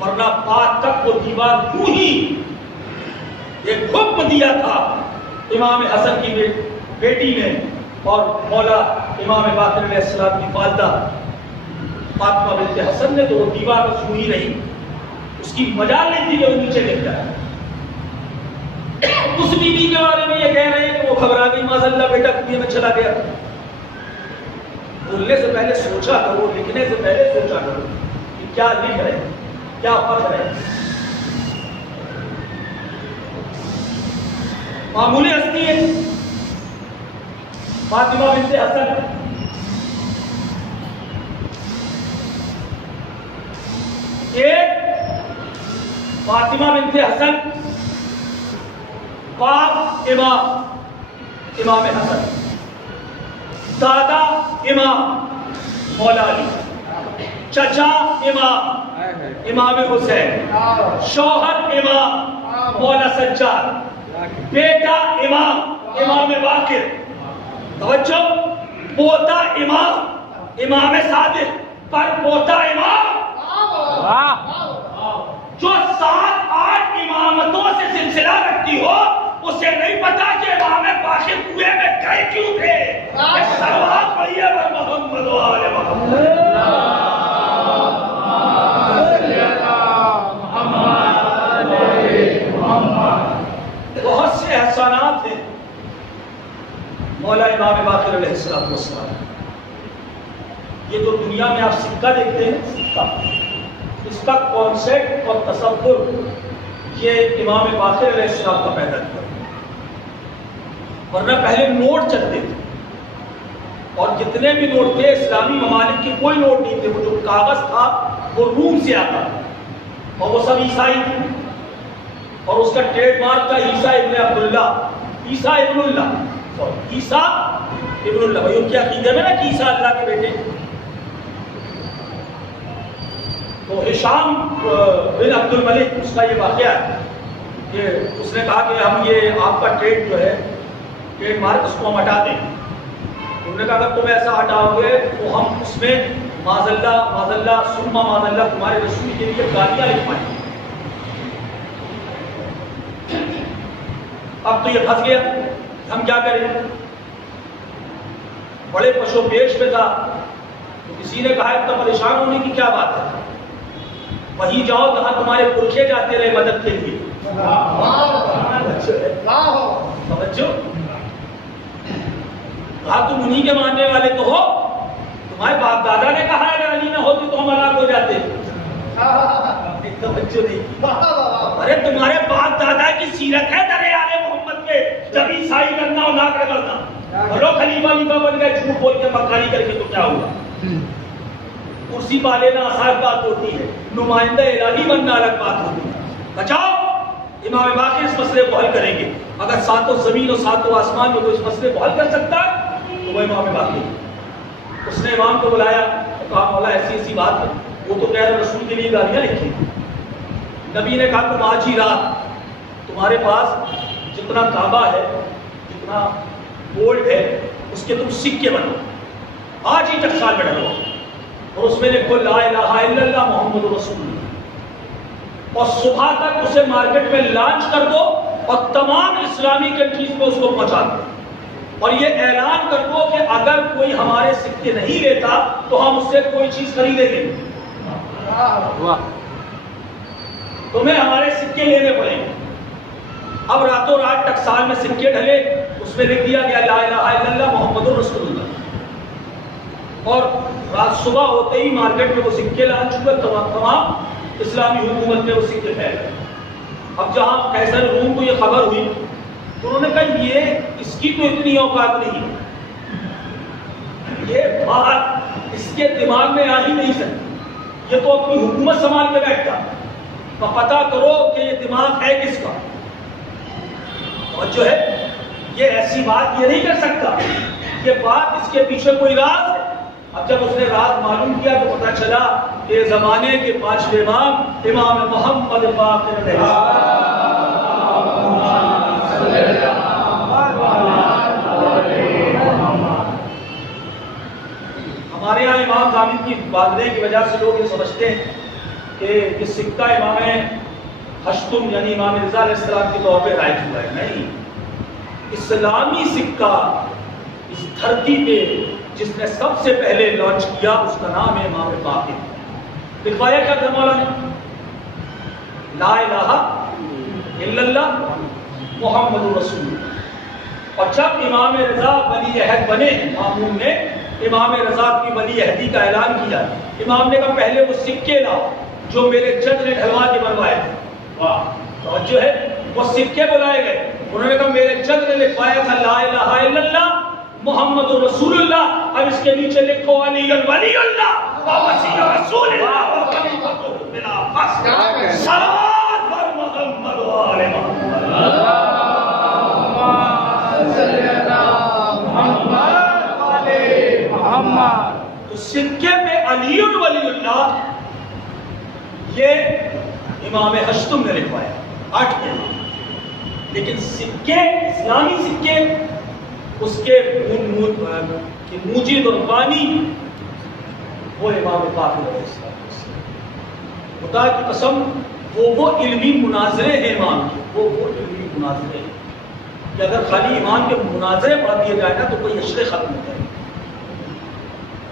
ورنہ پاک تک وہ دیوار یوں ہی ایک حکم دیا تھا امام حسن کی بیٹی نے اور مولا امام باقر علیہ السلام کی والدہ فاطمہ بنت حسن نے، تو وہ دیوار پر یوں ہی رہی، اس کی مجال نہیں تھی کہ وہ نیچے گر جائے۔ اس بی بی کے بارے میں یہ کہہ رہے ہیں کہ وہ گھبرا گئی، معاذاللہ بیٹا کنویں میں چلا گیا۔ بولنے سے پہلے سوچا کرو، لکھنے سے پہلے سوچا کرو کہ کیا لکھ رہے ہیں، کیا پڑھ رہے ہیں۔ معمولی ہستی ہے فاطمہ بنت حسن، ایک فاطمہ بنت حسن باپ امام حسن، دادا امام مولا علی، چچا امام حسین، شوہر امام مولا سجاد، بیٹا امام باقر، توجہ، پوتا امام صادق، پر پوتا امام، جو 7-8 امامتوں سے سلسلہ رکھتی ہو اسے نہیں پتا کہ امام باقر کنویں میں گئے کیوں تھے۔ صلوات پڑھیے پر محمد و آل محمد۔ بہت سے احسانات ہیں مولا امام باقر علیہ السلام۔ یہ جو دنیا میں آپ سکہ دیکھتے ہیں، سکہ، اس کا کانسیپٹ اور تصور یہ امام باقر علیہ السلام کا پیدا کیا، ورنہ پہلے نوٹ چلتے تھے اور جتنے بھی نوٹ تھے اسلامی ممالک کے کوئی نوٹ نہیں تھے، وہ جو کاغذ تھا وہ روم سے آتا اور وہ سب عیسائی تھے، اور اس کا ٹریڈ مارک تھا عیسیٰ ابن عبداللہ، عیسیٰ ابن اللہ، بھائی ان کے عقیدے میں نا کہ عیسیٰ اللہ کے بیٹے۔ تو ہشام بن عبد الملک، اس کا یہ واقعہ ہے کہ اس نے کہا کہ ہم یہ آپ کا ٹریڈ جو ہے ٹریڈ مارک اس کو ہم ہٹا دیں۔ انہوں نے کہا اگر تم ایسا ہٹاؤ گے تو ہم اس میں معاذاللہ ثم معاذاللہ تمہارے رسول کے لیے گالیاں لکھ پائیں گے۔ اب تو یہ پھنس گیا، ہم کیا کریں؟ بڑے پشو پیش میں تھا، تو کسی نے کہا اتنا پریشان ہونے کی کیا بات ہے، وہیں جاؤ جہاں تمہارے پرکھے جاتے رہے مدد کے لیے۔ توجہ، کہا تم انہی کے ماننے والے تو ہو، تمہارے باپ دادا نے کہا اگر علی نہ ہوتی تو ہم ہلاک ہو جاتے۔ توجہ نہیں، ارے تمہارے باپ دادا کی سیرت ہے دریائے محمد کے، جب عیسائی کرنا اور نہ کرنا، بڑو خلیفہ بن گئے جھوٹ بول کے مکاری کر کے تو کیا ہوا؟ کرسی پا لینا آسان بات ہوتی ہے، نمائندہ الہی بننا الگ بات ہوتی ہے۔ بچاؤ، امام باقر اس مسئلے کو حل کریں گے۔ اگر ساتوں زمین اور ساتوں آسمان میں کوئی اس مسئلے کو حل کر سکتا ہے تو وہ امام باقر۔ اس نے امام کو بلایا اور کہا مولا ایسی ایسی بات ہے، وہ تو غیر رسول کے لیے گالیاں لکھی۔ نبی نے کہا تم آج ہی رات تمہارے پاس جتنا تانبا ہے، جتنا گولڈ ہے، اس کے تم سکے بنو، آج ہی ٹکسال میں ڈالو اور اس میں لکھو لا الہ الا اللہ محمد رسول اللہ، اور صبح تک اسے مارکیٹ میں لانچ کر دو اور تمام اسلامی کنٹریز میں اس کو پہنچا دو، اور یہ اعلان کر دو کہ اگر کوئی ہمارے سکے نہیں لیتا تو ہم اس سے کوئی چیز خریدیں گے، تمہیں ہمارے سکے لینے پڑیں گے۔ اب راتوں رات ٹکسال میں سکے ڈھلے، اس میں لکھ دیا گیا لا الہ الا اللہ محمد رسول اللہ، اور رات صبح ہوتے ہی مارکیٹ میں وہ سکے لان چکے، تمام اسلامی حکومت میں وہ سکے پھیل گئے۔ اب جہاں قیصر روم کو یہ خبر ہوئی تو انہوں نے کہا یہ اس کی تو اتنی اوقات نہیں، یہ بات اس کے دماغ میں آ ہی نہیں سکتی، یہ تو اپنی حکومت سنبھال کے بیٹھتا، تو پتہ کرو کہ یہ دماغ ہے کس کا۔ اور جو ہے یہ ایسی بات یہ نہیں کر سکتا، یہ بات اس کے پیچھے کوئی راز ہے۔ اب جب اس نے راز معلوم کیا تو پتہ چلا کہ زمانے کے پانچویں امام امام محمد باقر علیہ ہمارے یہاں امام غامد کی والدے کی وجہ سے لوگ یہ سمجھتے ہیں کہ یہ سکہ امام ہشتم یعنی امام رضا علیہ السلام کے طور پہ رائج ہوا ہے۔ نہیں، اسلامی سکہ اس دھرتی پہ جس نے سب سے پہلے لانچ کیا اس کا نام ہے امام باقر۔ لکھوایا کیا تھا مولانا؟ لا الہ الا اللہ محمد رسول اللہ۔ اور جب امام رضا ولی عہد بنے، مامون نے امام رضا کی ولی عہدی کا اعلان کیا، امام نے کہا پہلے وہ سکے لاؤ جو میرے جد نے ڈھلوا کے بنوائے تھے۔ واہ، توجہ ہے، وہ سکے بلائے گئے، انہوں نے کہا میرے جد نے لکھوایا تھا لا الہ الا اللہ محمد رسول اللہ، اب اس کے نیچے لکھو علی ولی اللہ ومسیح رسول اللہ بلا فصل صلوات بر محمد و آل محمد محمد۔ تو سکے پہ علی ولی اللہ یہ امام ہشتم نے لکھوایا، 8 امام، لیکن سکے اسلامی سکے اس کے موجد اور بانی وہ امام باقر علیہ السلام۔ خدا کی قسم وہ علمی مناظرے ہیں امام کے، وہ علمی مناظرے ہیں کہ اگر خالی امام کے مناظرے پڑھ دیے جائے نا تو کوئی عشرے ختم ہو جائے،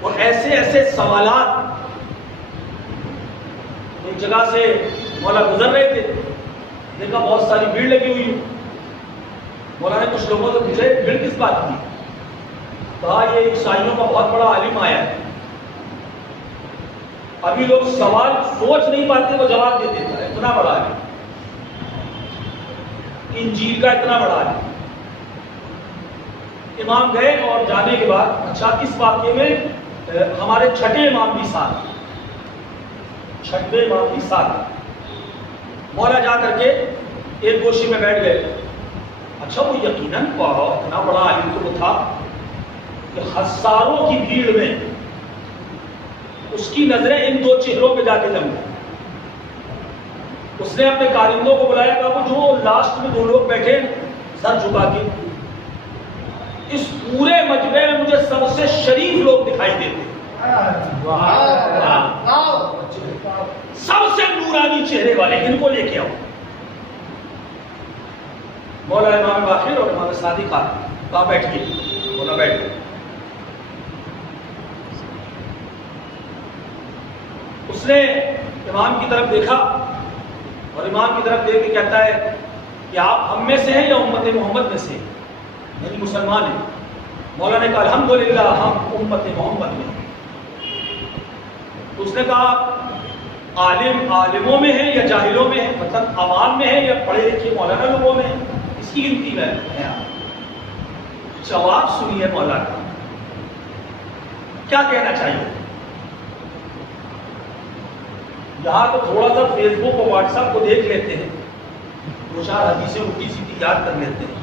اور ایسے ایسے سوالات۔ ایک جگہ سے مولا گزر رہے تھے، دیکھا بہت ساری بھیڑ لگی ہوئی ہے، مولا نے کچھ لوگوں سے پوچھا بھیڑ کس بات کی؟ کہا یہ عیسائیوں کا بہت بڑا عالم آیا ہے، ابھی لوگ سوال سوچ نہیں پاتے وہ جواب دے دیتا ہے، اتنا بڑا عالم، انجیل کا اتنا بڑا عالم۔ امام گئے اور جانے کے بعد اچھا اس واقعے میں ہمارے چھٹے امام بھی ساتھ، چھٹے امام بھی ساتھ، مولا جا کر کے ایک گوشی میں بیٹھ گئے۔ اچھا وہ یقیناً اتنا بڑا عالم تو وہ تھا کہ ہزاروں کی بھیڑ میں اس کی نظریں ان 2 چہروں پہ جا کے جم گئی۔ اس نے اپنے کارندوں کو بلایا، کہا وہ جو لاسٹ میں 2 لوگ بیٹھے سر جھکا کے، اس پورے مجمع میں مجھے سب سے شریف لوگ دکھائی دیتے، سب سے نورانی چہرے والے، ان کو لے کے آؤ۔ مولا امام باقر اور امام صادق کہا بیٹھیے، مولا بیٹھ گئے۔ اس نے امام کی طرف دیکھا اور امام کی طرف دیکھ کے کہتا ہے کہ آپ ہم میں سے ہیں یا امت محمد میں سے، یعنی مسلمان ہیں؟ مولا نے کہا الحمدللہ ہم امت محمد میں ہیں۔ اس نے کہا عالم عالموں میں ہیں یا جاہلوں میں ہیں، مطلب عوام میں ہیں یا پڑھے لکھے مولانا لوگوں میں ہیں، اس کی گنتی میں ہے آپ؟ جواب سنیے مولا کا کیا کہنا چاہیے۔ یہاں تو تھوڑا سا فیس بک اور واٹس ایپ کو دیکھ لیتے ہیں، 2-4 حدیثیں الٹی سیدھی یاد کر لیتے ہیں،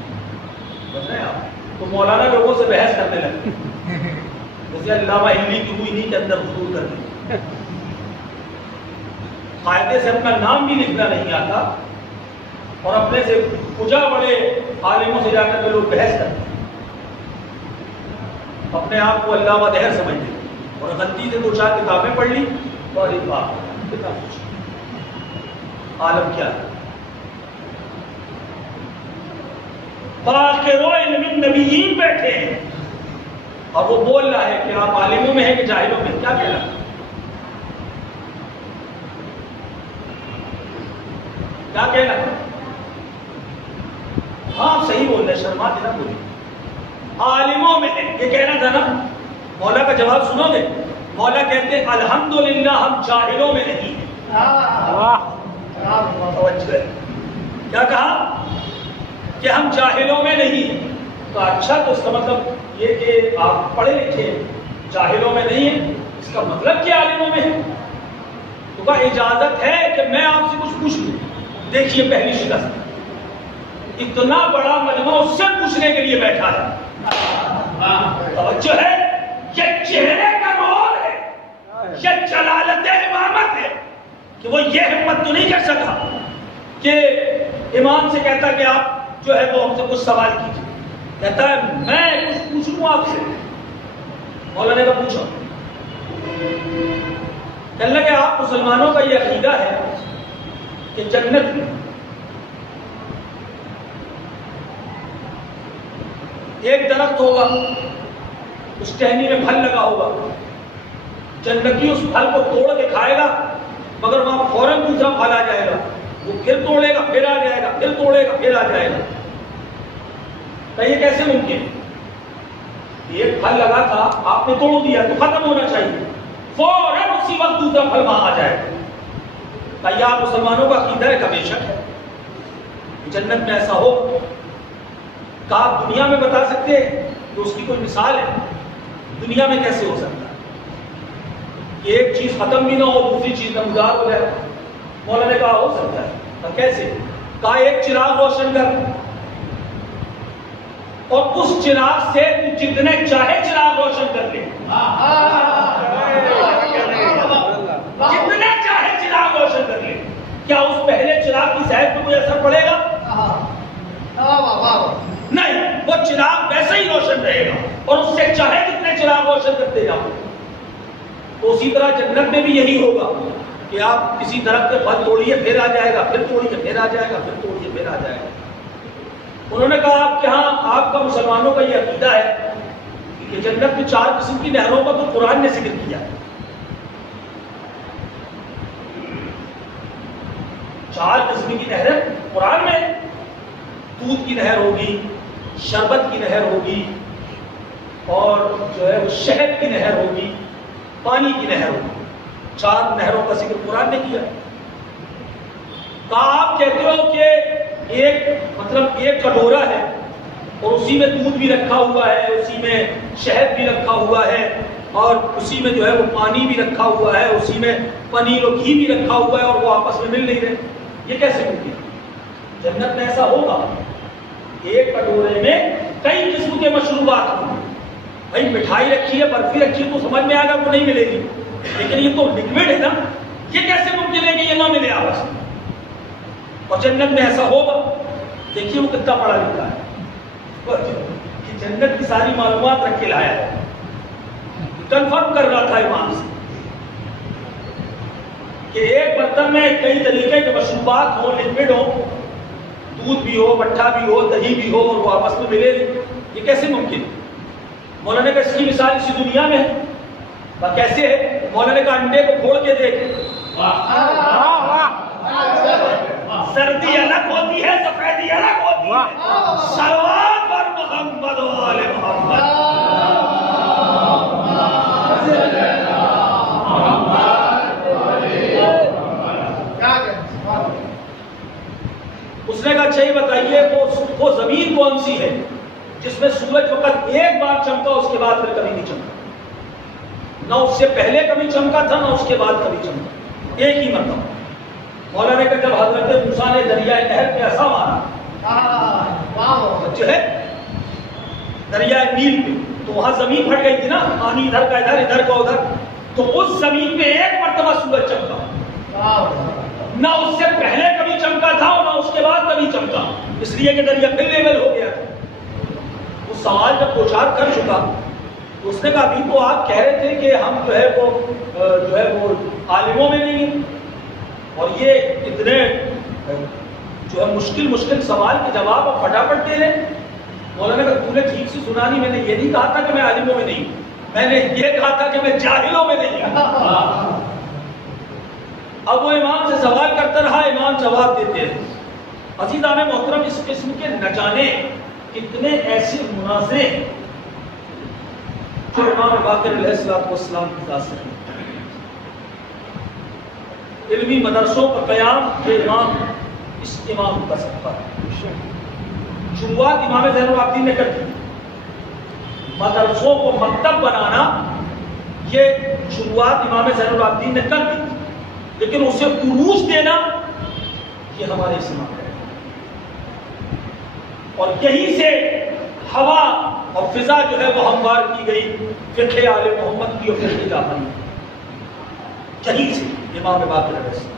سمجھ رہے ہیں آپ؟ تو مولانا لوگوں سے بحث کرنے لگتے ہیں، جیسے علامہ ہلی کی ہوئی نہیں کے اندر حضور کرنے، قاعدے سے اپنا نام بھی لکھنا نہیں آتا، اور اپنے سے کجا بڑے عالموں سے جا کر کے لوگ بحث کرتے ہیں، اپنے آپ کو علامہ دہر سمجھتے ہیں، اور غلطی سے 2-4 کتابیں پڑھ لی تو ارے باپ کتنا کچھ عالم کیا ہے۔ باقر و علم النبیین بیٹھے ہیں اور وہ بول رہا ہے کہ آپ عالموں میں ہیں کہ جاہلوں میں، کیا کہنا؟ کیا کہنا؟ ہاں صحیح بول رہے، شرما دینا بولی عالموں میں ہے، یہ کہنا تھا نا۔ مولا کا جواب سنو گے؟ مولا کہتے ہیں الحمدللہ ہم جاہلوں میں نہیں ہیں۔ توجہ ہے، کیا کہا کہ ہم جاہلوں میں نہیں ہیں؟ تو اچھا، تو اس کا مطلب یہ کہ آپ پڑھے لکھے جاہلوں میں نہیں ہیں، اس کا مطلب کیا عالموں میں ہے؟ تو کہا اجازت ہے کہ میں آپ سے کچھ پوچھ لوں۔ دیکھیے پہلی شکست، اتنا بڑا مجمع اس سے پوچھنے کے لیے بیٹھا ہے۔ توجہ ہے، یہ چہرے کا رول ہے، یہ جلالت امامت ہے کہ وہ یہ ہمت تو نہیں کر سکا کہ امام سے کہتا کہ آپ جو ہے وہ ہم سے کچھ سوال کیجیے، کہتا ہے میں کچھ پوچھ لوں آپ سے۔ مولانا کا پوچھو، کہنے لگے آپ مسلمانوں کا یہ عقیدہ ہے کہ جنت میں ایک درخت ہوگا، اس ٹہنی میں پھل لگا ہوگا، جنتی اس پھل کو توڑ کے کھائے گا، مگر وہاں فوراً دوسرا پھل آ جائے گا، وہ پھر توڑے گا پھر آ جائے گا، پھر توڑے گا پھر آ جائے گا۔ تو یہ کیسے ممکن؟ ایک پھل لگا تھا، آپ نے توڑ دیا تو ختم ہونا چاہیے، فوراً اسی وقت دوسرا پھل وہاں آ جائے گا۔ کیا آپ مسلمانوں کا عقیدہ ہے؟ بے شک ہے، جنت میں ایسا ہو۔ کہا آپ دنیا میں بتا سکتے ہیں کہ اس کی کوئی مثال ہے؟ دنیا میں کیسے ہو سکتا ہے کہ ایک چیز ختم بھی نہ ہو دوسری چیز نمودار ہو جائے؟ مولانا نے کہا ہو سکتا ہے۔ کہا کیسے؟ کہا ایک چراغ روشن کر اور اس چراغ سے تو جتنے چاہے چراغ روشن کر لے، جتنے چاہے چراغ روشن کر لے، کیا اس پہلے چراغ کی صحت پہ کوئی اثر پڑے گا؟ نہیں، وہ چراغ ویسے ہی روشن رہے گا اور اس سے چاہے کتنے چراغ روشن کرتے جاؤ۔ تو اسی طرح جنت میں بھی یہی ہوگا کہ آپ کسی درخت کے پھل توڑیے پھر آ جائے گا، پھر توڑیے پھر آ جائے گا، پھر توڑیے پھر آ جائے گا۔ انہوں نے کہا آپ کے ہاں آپ کا مسلمانوں کا یہ عقیدہ ہے کہ جنت میں 4 قسم کی نہروں کا تو قرآن نے ذکر کیا ہے۔ 4 قسم کی نہریں قرآن میں، دودھ کی نہر ہوگی، شربت کی نہر ہوگی، اور جو ہے وہ شہد کی نہر ہوگی، پانی کی نہر ہوگی۔ 4 نہروں کا ذکر قرآن نے کیا۔ کہا آپ کہتے ہو کہ ایک کٹورا ہے اور اسی میں دودھ بھی رکھا ہوا ہے، اسی میں شہد بھی رکھا ہوا ہے، اور اسی میں جو ہے وہ پانی بھی رکھا ہوا ہے، اسی میں پنیر اور گھی بھی رکھا ہوا ہے، اور وہ آپس میں مل نہیں رہے، یہ کیسے ممکن؟ جنت میں ایسا ہوگا، ایک کٹورے میں کئی قسم کے مشروبات ہوں۔ بھائی مٹھائی رکھی ہے، برفی رکھی ہے تو سمجھ میں آئے گا وہ نہیں ملے گی، لیکن یہ تو لکوڈ ہے نا، یہ کیسے ممکن ہے کہ یہ نہ ملے آپس میں؟ اور جنت میں ایسا ہوگا۔ دیکھیے وہ کتنا پڑھا لکھا ہے، کہ جنت کی ساری معلومات رکھ کے لایا ہے، کنفرم کر رہا تھا ایمان سے کہ ایک برتن میں کئی طریقے کے مشروبات ہوں، لکوڈ ہوں، دودھ بھی ہو، مٹھا بھی ہو، دہی بھی ہو، اور وہ آپس میں ملے، یہ کیسے ممکن؟ مولانا نے کہا اس کی مثال اسی دنیا میں ہے۔ کیسے ہے؟ مولانا نے کہا انڈے کو کھول کے دیکھ، سردی الگ ہوتی ہے، سفیدی الگ ہوتی ہے، صلوات بر محمد و آل محمد۔ اس نے کہا اچھا یہ بتائیے وہ زمین کون سی ہے جس میں سورج فقط ایک بار چمکا اس کے بعد پھر کبھی نہیں چمکا؟ نہ اس سے پہلے کبھی چمکا تھا، نہ اس کے بعد کبھی چمکا، ایک ہی مرتبہ۔ مولانا نے کہا جب حضرت موسیٰ نے دریائے نہر پہ ایسا مارا جو ہے دریائے نیل پہ، تو وہاں زمین پھٹ گئی تھی نا، پانی ادھر کا ادھر، ادھر کا ادھر، تو اس زمین پہ ایک مرتبہ سورج چمکا، نہ اس سے پہلے کبھی چمکا تھا اور نہ اس کے بعد کبھی چمکا، اس لیے کہ دریا پھر لیول ہو گیا تھا۔ وہ سوال جب پوچھار کر چکا تو اس نے کہا ابھی تو آپ کہہ رہے تھے کہ ہم جو ہے وہ عالموں میں نہیں ہیں، اور یہ اتنے جو ہے مشکل سوال کے جواب آپ پھٹاپٹ دے رہے ہیں۔ مولانا نے کہا تو نے ٹھیک سے سنا نہیں، میں نے یہ نہیں کہا تھا کہ میں عالموں میں نہیں ہوں، میں نے یہ کہا تھا کہ میں جاہلوں میں نہیں ہوں۔ اب وہ امام سے سوال کرتا رہا، امام جواب دیتے ہیں عزیزان محترم، اس قسم کے نہ جانے کتنے ایسے مناظرے جو امام باقر علیہ السلام کی ذات سے ہیں۔ علمی مدرسوں کا قیام یہ امام اس امام کا صدقہ ہے۔ شروعات امام زین العابدین نے کر دی، مدرسوں کو مکتب بنانا یہ شروعات امام زین العابدین نے کر دی، لیکن اسے عروج دینا یہ ہمارے اس امام ہے۔ اور یہیں سے ہوا اور فضا جو ہے وہ ہموار کی گئی فقہ آل محمد کی اور فقہ جعفری، یہیں سے امام باقر علیہ السلام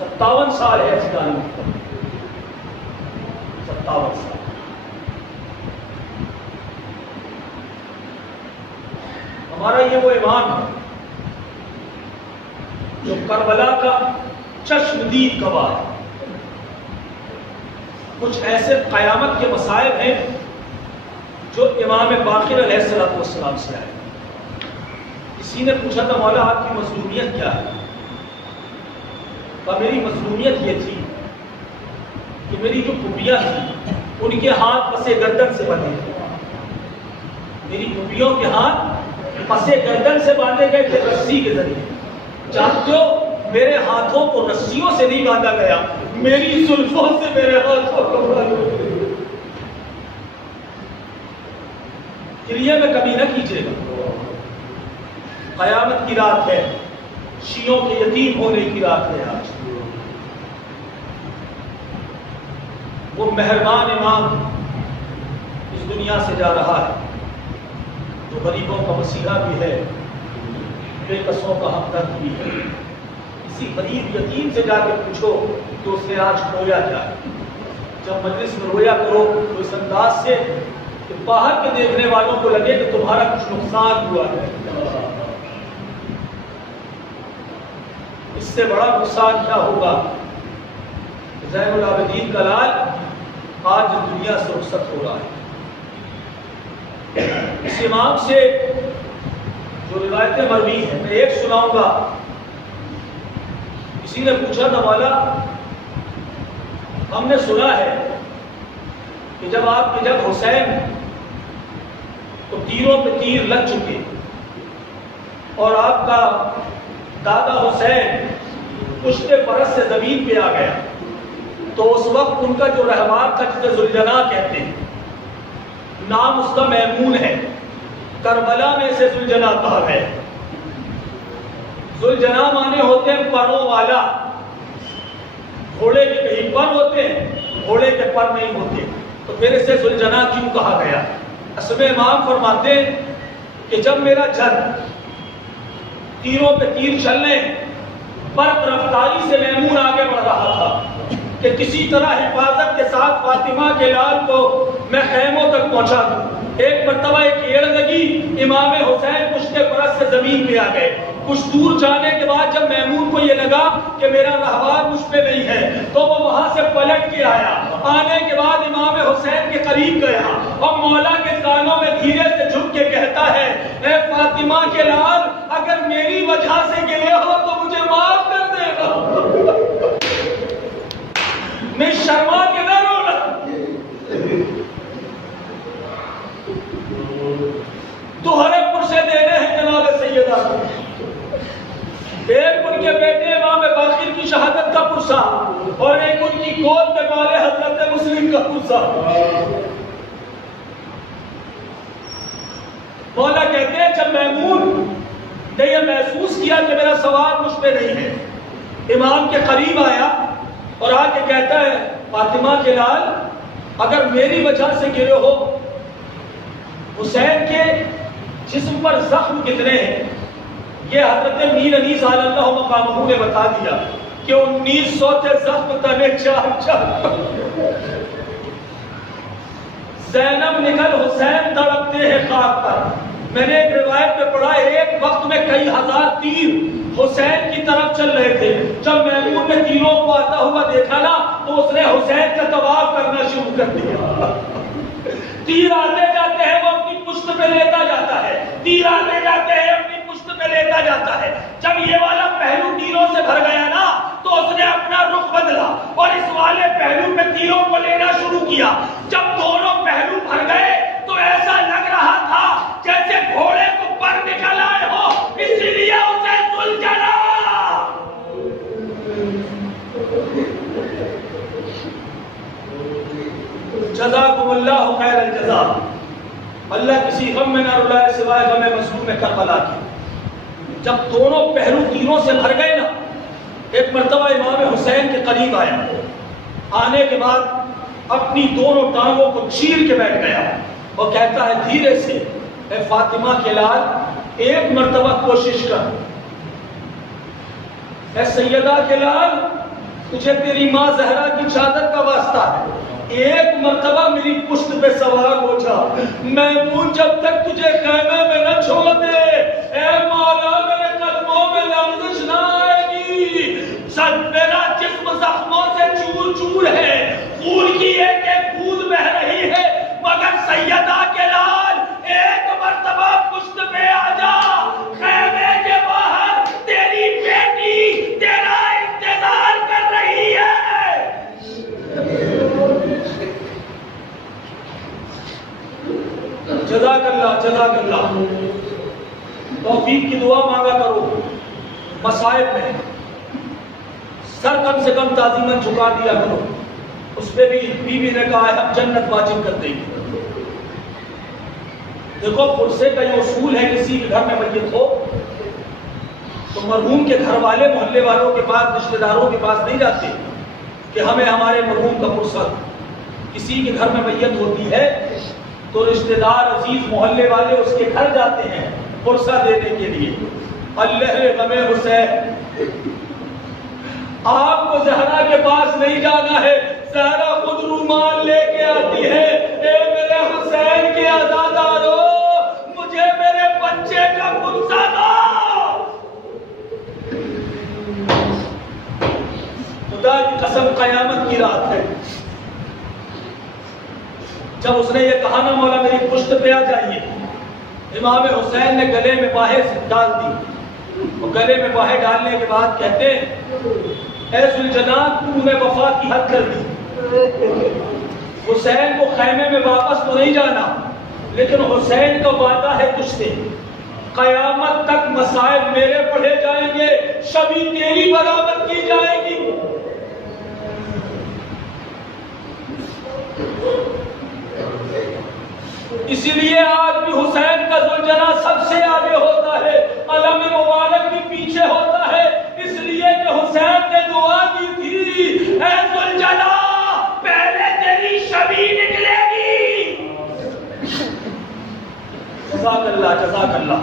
57 سال ہے اس تعلیم کا، 57 سال۔ ہمارا یہ وہ امام ہے جو کربلا کا چشمدید گواہ ہے۔ کچھ ایسے قیامت کے مصائب ہیں جو امام باقر علیہ السلام سے آئے۔ کسی نے پوچھا تھا مولا آپ کی مظلومیت کیا ہے؟ میری مظلومیت یہ تھی کہ میری جو پھوپھیاں تھیں ان کے ہاتھ پسے گردن سے بندھے تھے، میری پھوپھیوں کے ہاتھ پسے گردن سے باندھے گئے تھے رسی کے ذریعے۔ جانتے ہو میرے ہاتھوں کو رسیوں سے نہیں باندھا گیا، میری زلفوں سے میرے ہاتھوں کو باندھا گیا۔ یہ میں کبھی نہ کیجیے گا، قیامت کی رات ہے، شیعوں کے یتیم ہونے کی رات ہے آج۔ وہ مہربان امام اس دنیا سے جا رہا ہے جو غریبوں کا مسیحا بھی ہے، بے کسوں کا ہمدرد بھی ہے۔ کسی غریب یتیم سے جا کے پوچھو کہ اس نے آج رویا کیا ہے۔ جب مجلس میں رویا کرو تو اس انداز سے کہ باہر کے دیکھنے والوں کو لگے کہ تمہارا کچھ نقصان ہوا ہے۔ اس سے بڑا نقصان کیا ہوگا؟ زین العابدین کا لال آج دنیا سے رخصت ہو رہا ہے۔ اس امام سے جو روایتیں مروی ہیں میں ایک سناؤں گا۔ کسی نے پوچھا تھا مولا ہم نے سنا ہے کہ جب آپ کے جب حسین تو تیروں پہ تیر لگ چکے اور آپ کا دادا حسین پشت پرست سے زمین پہ آ گیا تو اس وقت ان کا جو رہبار تھا جسے ذوالجناح کہتے ہیں، نام اس کا میمون ہے، کربلا میں سے ذوالجناح کہا ہے۔ ذوالجناح مانے ہوتے ہیں پروں والا، گھوڑے کے کہیں پر ہوتے ہیں، گھوڑے کے پر نہیں ہوتے، تو پھر اسے ذوالجناح کیوں کہا گیا؟ اصل میں امام فرماتے ہیں کہ جب میرا جن تیروں پہ تیر چلنے برق رفتاری سے میمون آگے بڑھ رہا تھا کہ کسی طرح حفاظت کے ساتھ فاطمہ کے لال کو میں خیموں تک پہنچا دوں۔ ایک مرتبہ ایک ایڑ لگی، امام حسین پشت پرست سے زمین پہ آ گئے۔ کچھ دور جانے کے بعد جب میمون کو یہ لگا کہ میرا رہبار مجھ پہ نہیں ہے تو وہ وہاں سے پلٹ کے آیا۔ آنے کے بعد امام حسین کے قریب گیا اور مولا کے کانوں میں دھیرے سے جھک کے کہتا ہے، اے فاطمہ کے لال اگر میری وجہ سے گرے ہو تو مجھے معاف کر دے گا، میں شرما کے نہ رونا۔ دوہرے پرسے دینے ہیں جناب سیدہ، ایک ان کے بیٹے امام باقر کی شہادت کا پرسہ اور ایک ان کی گود میں والے حضرت مسلم کا پرسہ۔ مولا کہتے ہیں جب میمون نے یہ محسوس کیا کہ میرا سوال مجھ پہ نہیں ہے، امام کے قریب آیا اور آ کے کہتا ہے، فاطمہ کے لال اگر میری وجہ سے گرے ہو، حسین کے جسم پر زخم کتنے ہیں یہ حضرت میر انیس علی اللہ مقامہ نے بتا دیا کہ 1900 تھے زخم تنے 4 زینب نکل حسین تڑپتے ہیں خاک پر۔ میں نے ایک روایت میں پڑھا ایک وقت میں کئی ہزار تیر حسین کی طرف چل رہے تھے۔ جب میمون نے تیروں کو آتا ہوا دیکھا نا تو اس نے حسین کا طواف کرنا شروع کر دیا۔ تیر آتے جاتے ہیں وہ اپنی پشت پہ لیتا جاتا ہے، تیر آتے جاتے ہیں اپنی پشت پہ لیتا جاتا ہے۔ جب یہ والا پہلو تیروں سے بھر گیا نا تو اس نے اپنا رخ بدلا کسی غم میں نہ رلائے سوائے غم مظلوم کربلا کی۔ جب دونوں پہلو تینوں سے بھر گئے نا، ایک مرتبہ امام حسین کے قریب آیا، آنے کے بعد اپنی دونوں ٹانگوں کو چیر کے بیٹھ گیا اور کہتا ہے دھیرے سے، اے فاطمہ کے لال ایک مرتبہ کوشش کر، اے سیدہ کے لال تجھے تیری ماں زہرا کی چادر کا واسطہ ہے، ایک مرتبہ میری پشت پہ سوار ہو جا، میمون جب تک تجھے خیمے میں نہ چھوڑ دے، اے مولا میرے قدموں میں لرزش نہ آئے گی، سب میرا جسم زخموں سے چور چور ہے، خون کی ایک ایک بوند بہ رہی ہے، مگر سیدہ کے لال ایک مرتبہ پشت پہ آ جا، خیمے کے باہر تیری بیٹی تیرا انتظار کر رہی ہے۔ جزاک اللہ، جزاک اللہ۔ توفیق کی دعا مانگا کرو، مصائب میں سر کم سے کم تعظیماً جھکا دیا کرو۔ اس پہ بھی بیوی نے کہا ہے ہم جنت واجب کر دیں گے۔ دیکھو پرسے کا یہ اصول ہے، کسی کے گھر میں میت ہو تو مرحوم کے گھر والے محلے والوں کے پاس، رشتہ داروں کے پاس نہیں جاتے کہ ہمیں ہمارے مرحوم کا پرسہ۔ کسی کے گھر میں میت ہوتی ہے تو رشتہ دار عزیز محلے والے اس کے گھر جاتے ہیں پرسہ دینے کے لیے۔ اللہ غم حسین، آپ کو زہرا کے پاس نہیں جانا ہے، زہرا خود رومال لے کے آتی ہے، اے میرے حسین کے عزادارو مجھے میرے بچے کا پرسہ دو۔ خدا کی قسم قیامت کی رات ہے، جب اس نے یہ کہا نا مولا میری پشت پہ آ جائیے، امام حسین نے گلے میں باہیں ڈال دی، اور گلے میں باہیں ڈالنے کے بعد کہتے اے ذوالجلال تو نے وفا کی حد کر دی، حسین کو خیمے میں واپس تو نہیں جانا، لیکن حسین کا وعدہ ہے تجھ سے، قیامت تک مصائب میرے پڑھے جائیں گے، شبی تیری برآمد کی جائے گی۔ اسی لیے آج بھی حسین کا ذوالجلال سب سے آگے ہوتا ہے، علم مبارک بھی پیچھے ہوتا ہے، اس لیے کہ حسین نے دعا کی تھی اے ذوالجلال پہلے تیری شبی نکلے گی۔ جزاک اللہ، جزاک اللہ۔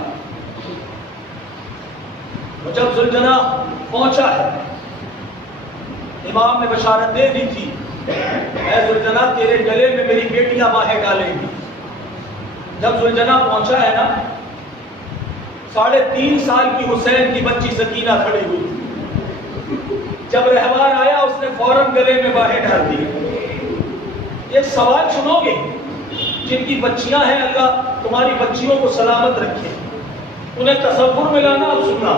جب ذوالجلال پہنچا ہے، امام نے بشارت دے دی تھی اے ذوالجلال تیرے گلے میں میری بیٹیاں باہیں ڈالیں گی۔ جب ذوالجلال پہنچا ہے نا، 3.5 سال کی حسین کی بچی سکینہ کھڑی ہوئی، جب رہوار آیا اس نے فوراً گلے میں باہیں ڈال دی۔ ایک سوال سنو گے، جن کی بچیاں ہیں اللہ تمہاری بچیوں کو سلامت رکھے، انہیں تصور میں لانا اور سننا۔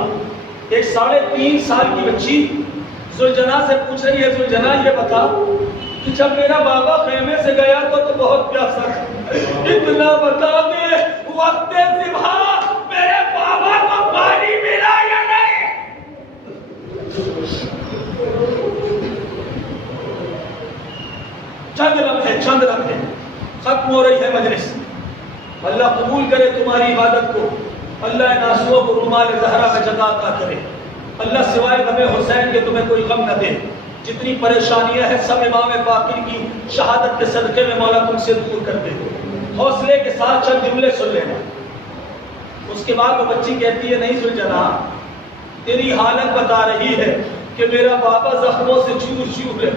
ایک 3.5 سال کی بچی ذوالجلال سے پوچھ رہی ہے ذوالجلال یہ بتا کہ جب میرا بابا خیمے سے گیا تو بہت پیاسا تھا، اتنا بتا دے وقت ذبح میرے بابا کو پانی ملا یا نہیں؟ چند لمحے ختم ہو رہی ہے مجلس۔ اللہ قبول کرے تمہاری عبادت کو، اللہ ان آنسوؤں کو رومال زہرا میں جگہ عطا کرے، اللہ سوائے غم حسین کے تمہیں کوئی غم نہ دے۔ جتنی پریشانیاں ہیں سب امام باقر کی شہادت کے صدقے میں مولا تم سے دور کر دے۔ حوصلے کے ساتھ چند جملے سن لینا۔ اس کے بعد وہ بچی کہتی ہے نہیں ذوالجلال تیری حالت بتا رہی ہے کہ میرا بابا زخموں سے چور چور ہے،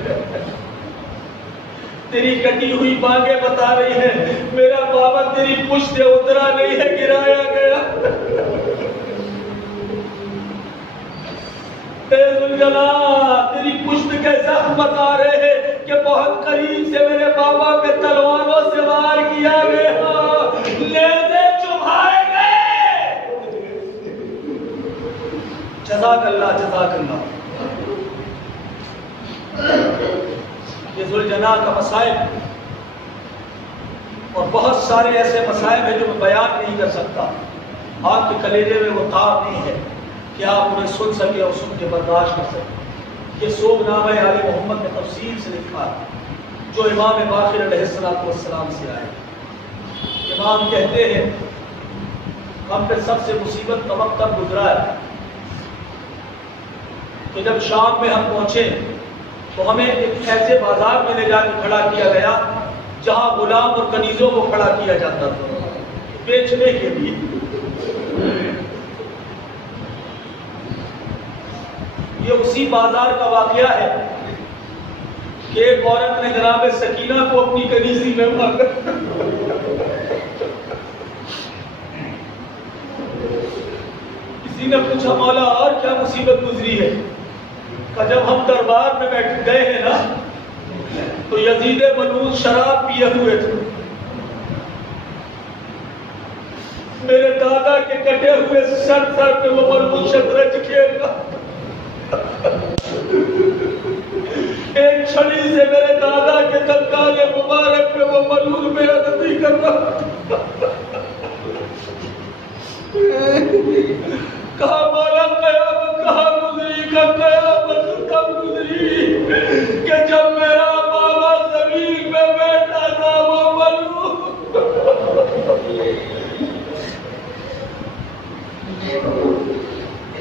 تیری کٹی ہوئی بانگیں بتا رہی ہے میرا بابا تیری پشت سے اترا نہیں ہے، گرایا گیا۔ اے ذوالجلال تیری پشت کے زخم بتا رہے ہیں کہ بہت قریب سے میرے بابا پہ تلواروں سے وار کیا گیا، نیزے چبھائے گئے۔ جزاک اللہ، جزاک اللہ۔ یہ ذوالجلال کا مسائب اور بہت سارے ایسے مسائب ہیں جو میں بیان نہیں کر سکتا، آپ کے کلیجے میں وہ تاب نہیں ہے کہ آپ انہیں سن سکے اور سن کے برداشت کر سکے۔ یہ سوگ نامہ آل محمد نے تفصیل سے لکھا ہے جو امام باقر علیہ السلام سے آئے۔ یہ امام کہتے ہیں ہم پہ سب سے مصیبت کا وقت تب گزرا ہے کہ جب شام میں ہم پہنچے تو ہمیں ایک ایسے بازار میں لے جا کے کھڑا کیا گیا جہاں غلام اور کنیزوں کو کھڑا کیا جاتا تھا بیچنے کے لیے. یہ اسی بازار کا واقعہ ہے کہ ایک عورت نے جناب سکینہ کو اپنی کنیزی میں مار کسی نے پوچھا مولا اور کیا مصیبت گزری ہے؟ کہ جب ہم دربار میں بیٹھ گئے ہیں نا تو یزید ملعون شراب پیے ہوئے تھے. میرے دادا کے کٹے ہوئے سر پہ وہ ملعون شطرنج کھیل رہا. ایک چھڑی سے میرے دادا کے دندان مبارک پہ وہ ملعون بے ادبی کر رہا. کہا مولا قیامت کہاں گزری کا قیامت کب گزری کہ جب میرا بابا زمین میں بیٹھا تھا وہ ملعون.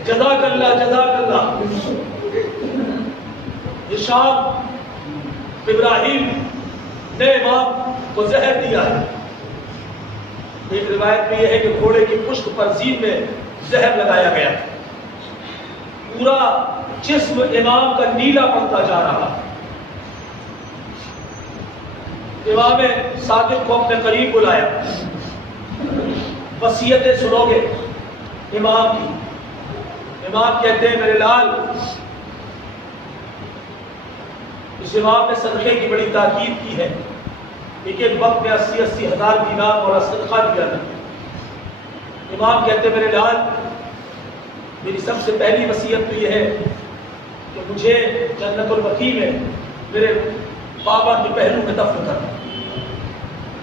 جزاک اللہ جزاک اللہ. یہ شام ابراہیم نے امام کو زہر دیا ہے. ایک روایت میں یہ ہے کہ گھوڑے کی پشت پر زین میں زہر لگایا گیا. پورا جسم امام کا نیلا پڑتا جا رہا. امام صادق کو اپنے قریب بلایا. وصیتیں سنو گے امام کی. امام کہتے ہیں میرے لال اس امام نے صدقے کی بڑی تاکید کی ہے. ایک ایک وقت میں 80,000 دینار اور صدقہ دیا تھا. امام کہتے میرے لال میری سب سے پہلی وصیت تو یہ ہے کہ مجھے جنت البقیع میں میرے بابا کے پہلو میں دفن کرنا.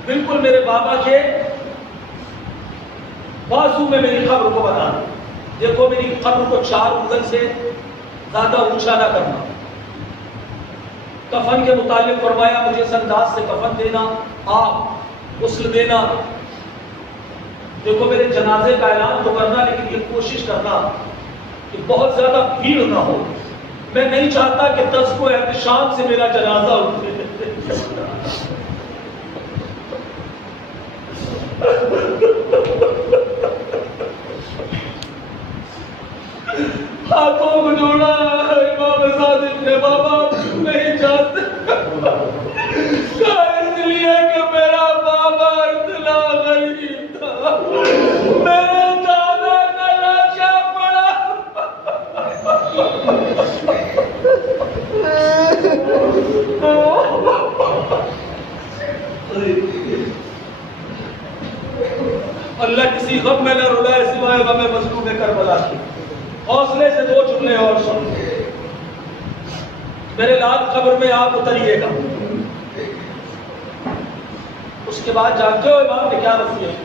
بالکل میرے بابا کے بازو میں میری قبر کو بنانا. دیکھو میری قبر کو 4 انگل سے زیادہ اونچا نہ کرنا. کفن کے متعلق فرمایا مجھے اس انداز سے کفن دینا, آپ غسل دینا. دیکھو میرے جنازے کا اعلان تو کرنا لیکن یہ کوشش کرنا کہ بہت زیادہ بھیڑ نہ ہو. میں نہیں چاہتا کہ 10 کو احتشام سے میرا جنازہ اٹھے. ہاتھوں کو جوڑا امام صادق نے بابا نہیں چاہتے اس لیے کہ میرا بابا اتنا غریب تھا. میرے دادا کا لاچا پڑا. اللہ کسی غم میں نہ رلائے سوائے غم مظلوم کربلا کی. حوصلے سے 2 جملے اور سن. میرے لال قبر میں آپ اتریے گا. اس کے بعد جانتے ہو امام نے کیا وصیت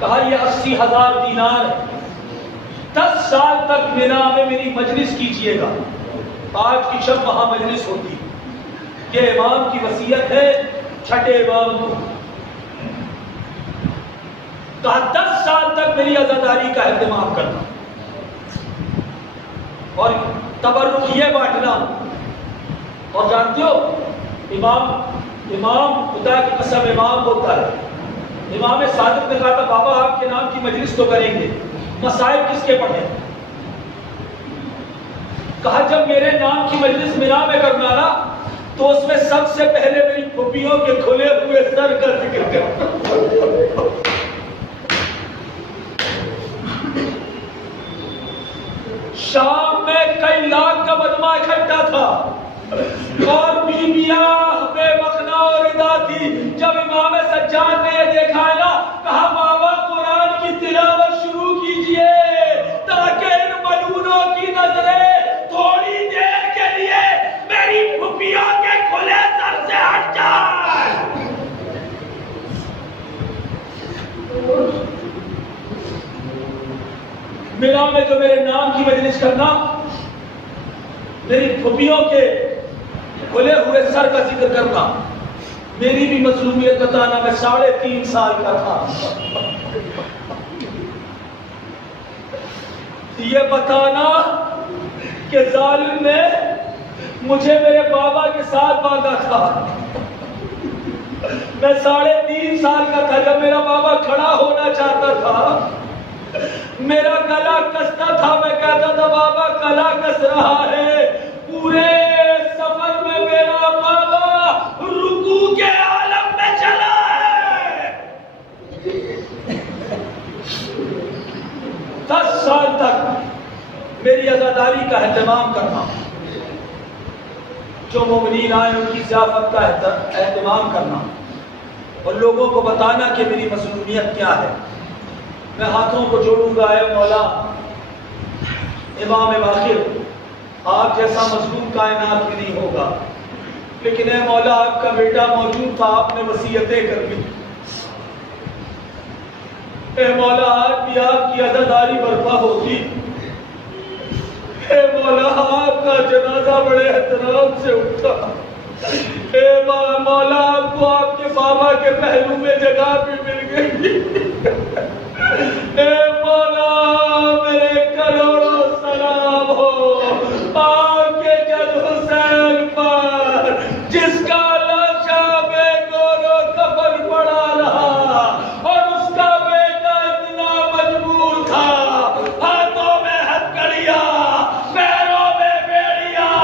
کہا؟ یہ 80,000 دینار 10 سال تک مینا میں میری مجلس کیجئے گا. آج کی شب وہاں مجلس ہوتی. یہ امام کی وصیت ہے چھٹے امام کو. کہا 10 سال تک میری عزاداری کا اہتمام کرنا اور تبرک یہ بانٹنا. اور جانتے ہو امام خدا کی قسم امام ہوتا ہے. امام صادق نے کہا تھا بابا آپ کے نام کی مجلس تو کریں گے, مسائل کس کے پڑھیں؟ کہا جب میرے نام کی مجلس مینا میں کرنا نا تو اس میں سب سے پہلے میری پھپھیوں کے کھلے ہوئے سر کا ذکر کرنا. شام میں کئی لاکھ کا مجمع اکٹھا تھا اور بیویاں بے مخنا اور ادا تھی. جب امام سجاد نے یہ دیکھا ہے نا کہا بابا قرآن کی تلاوت شروع کیجئے تاکہ ان ملعونوں کی نظریں تھوڑی دیر کے لیے میری پھپھیوں کے کھلے سر سے ہٹ جائیں. میرا میں جو میرے نام کی مجلس کرنا میری پھپھیوں کے کھلے ہوئے سر کا ذکر کرنا میری بھی مظلومیت بتانا، میں 3.5 سال کا تھا، یہ بتانا کہ ظالم نے مجھے میرے بابا کے ساتھ باندھا تھا۔ میں 3.5 سال کا تھا جب میرا بابا کھڑا ہونا چاہتا تھا، میرا گلا کستا تھا، میں کہتا تھا بابا گلا کس رہا ہے۔ پورے سفر میں میرا بابا رکوع کے عالم میں چلا ہے۔ 10 سال تک میری عزاداری کا اہتمام کرنا، جو مومنین آئے ان کی ضیافت کا اہتمام کرنا اور لوگوں کو بتانا کہ میری مظلومیت کیا ہے۔ میں ہاتھوں کو جوڑوں گا، اے مولا امام باقر آپ جیسا مظلوم کائنات میں نہیں ہوگا، لیکن اے مولا آپ کا بیٹا موجود تھا، آپ نے وصیتیں کر دی، اے مولا آج بھی آپ کی عزاداری برپا ہوتی، اے مولا آپ کا جنازہ بڑے احترام سے اٹھا، اے مولا آپ کو آپ کے بابا کے پہلو میں جگہ بھی مل گئی، اے مولا میرے کروڑوں سلام ہو آپ کے جد حسین پر، جس کا لاشا بے گور و کفن پڑا رہا اور اس کا بیٹا اتنا مجبور تھا، ہاتھوں میں ہتھکڑیاں، پیروں میں بیڑیاں،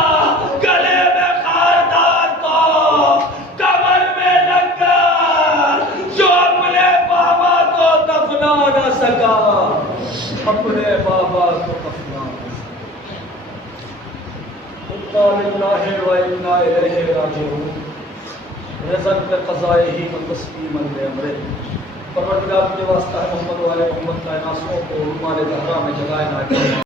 گلے میں خاردار توپ، کمر میں لنگر، جو اپنے بابا کو دفنا نہ سکا، اپنے بابا کو دفنا نہ سکا۔ انا للہ و انا الیہ راجعون۔ رزق پہ قضائے ہی من تسلیما لامرہ۔ پروردگار کے واسطہ ہے محمد والے محمد کائنات کو رومال زہرا میں جگائے نہ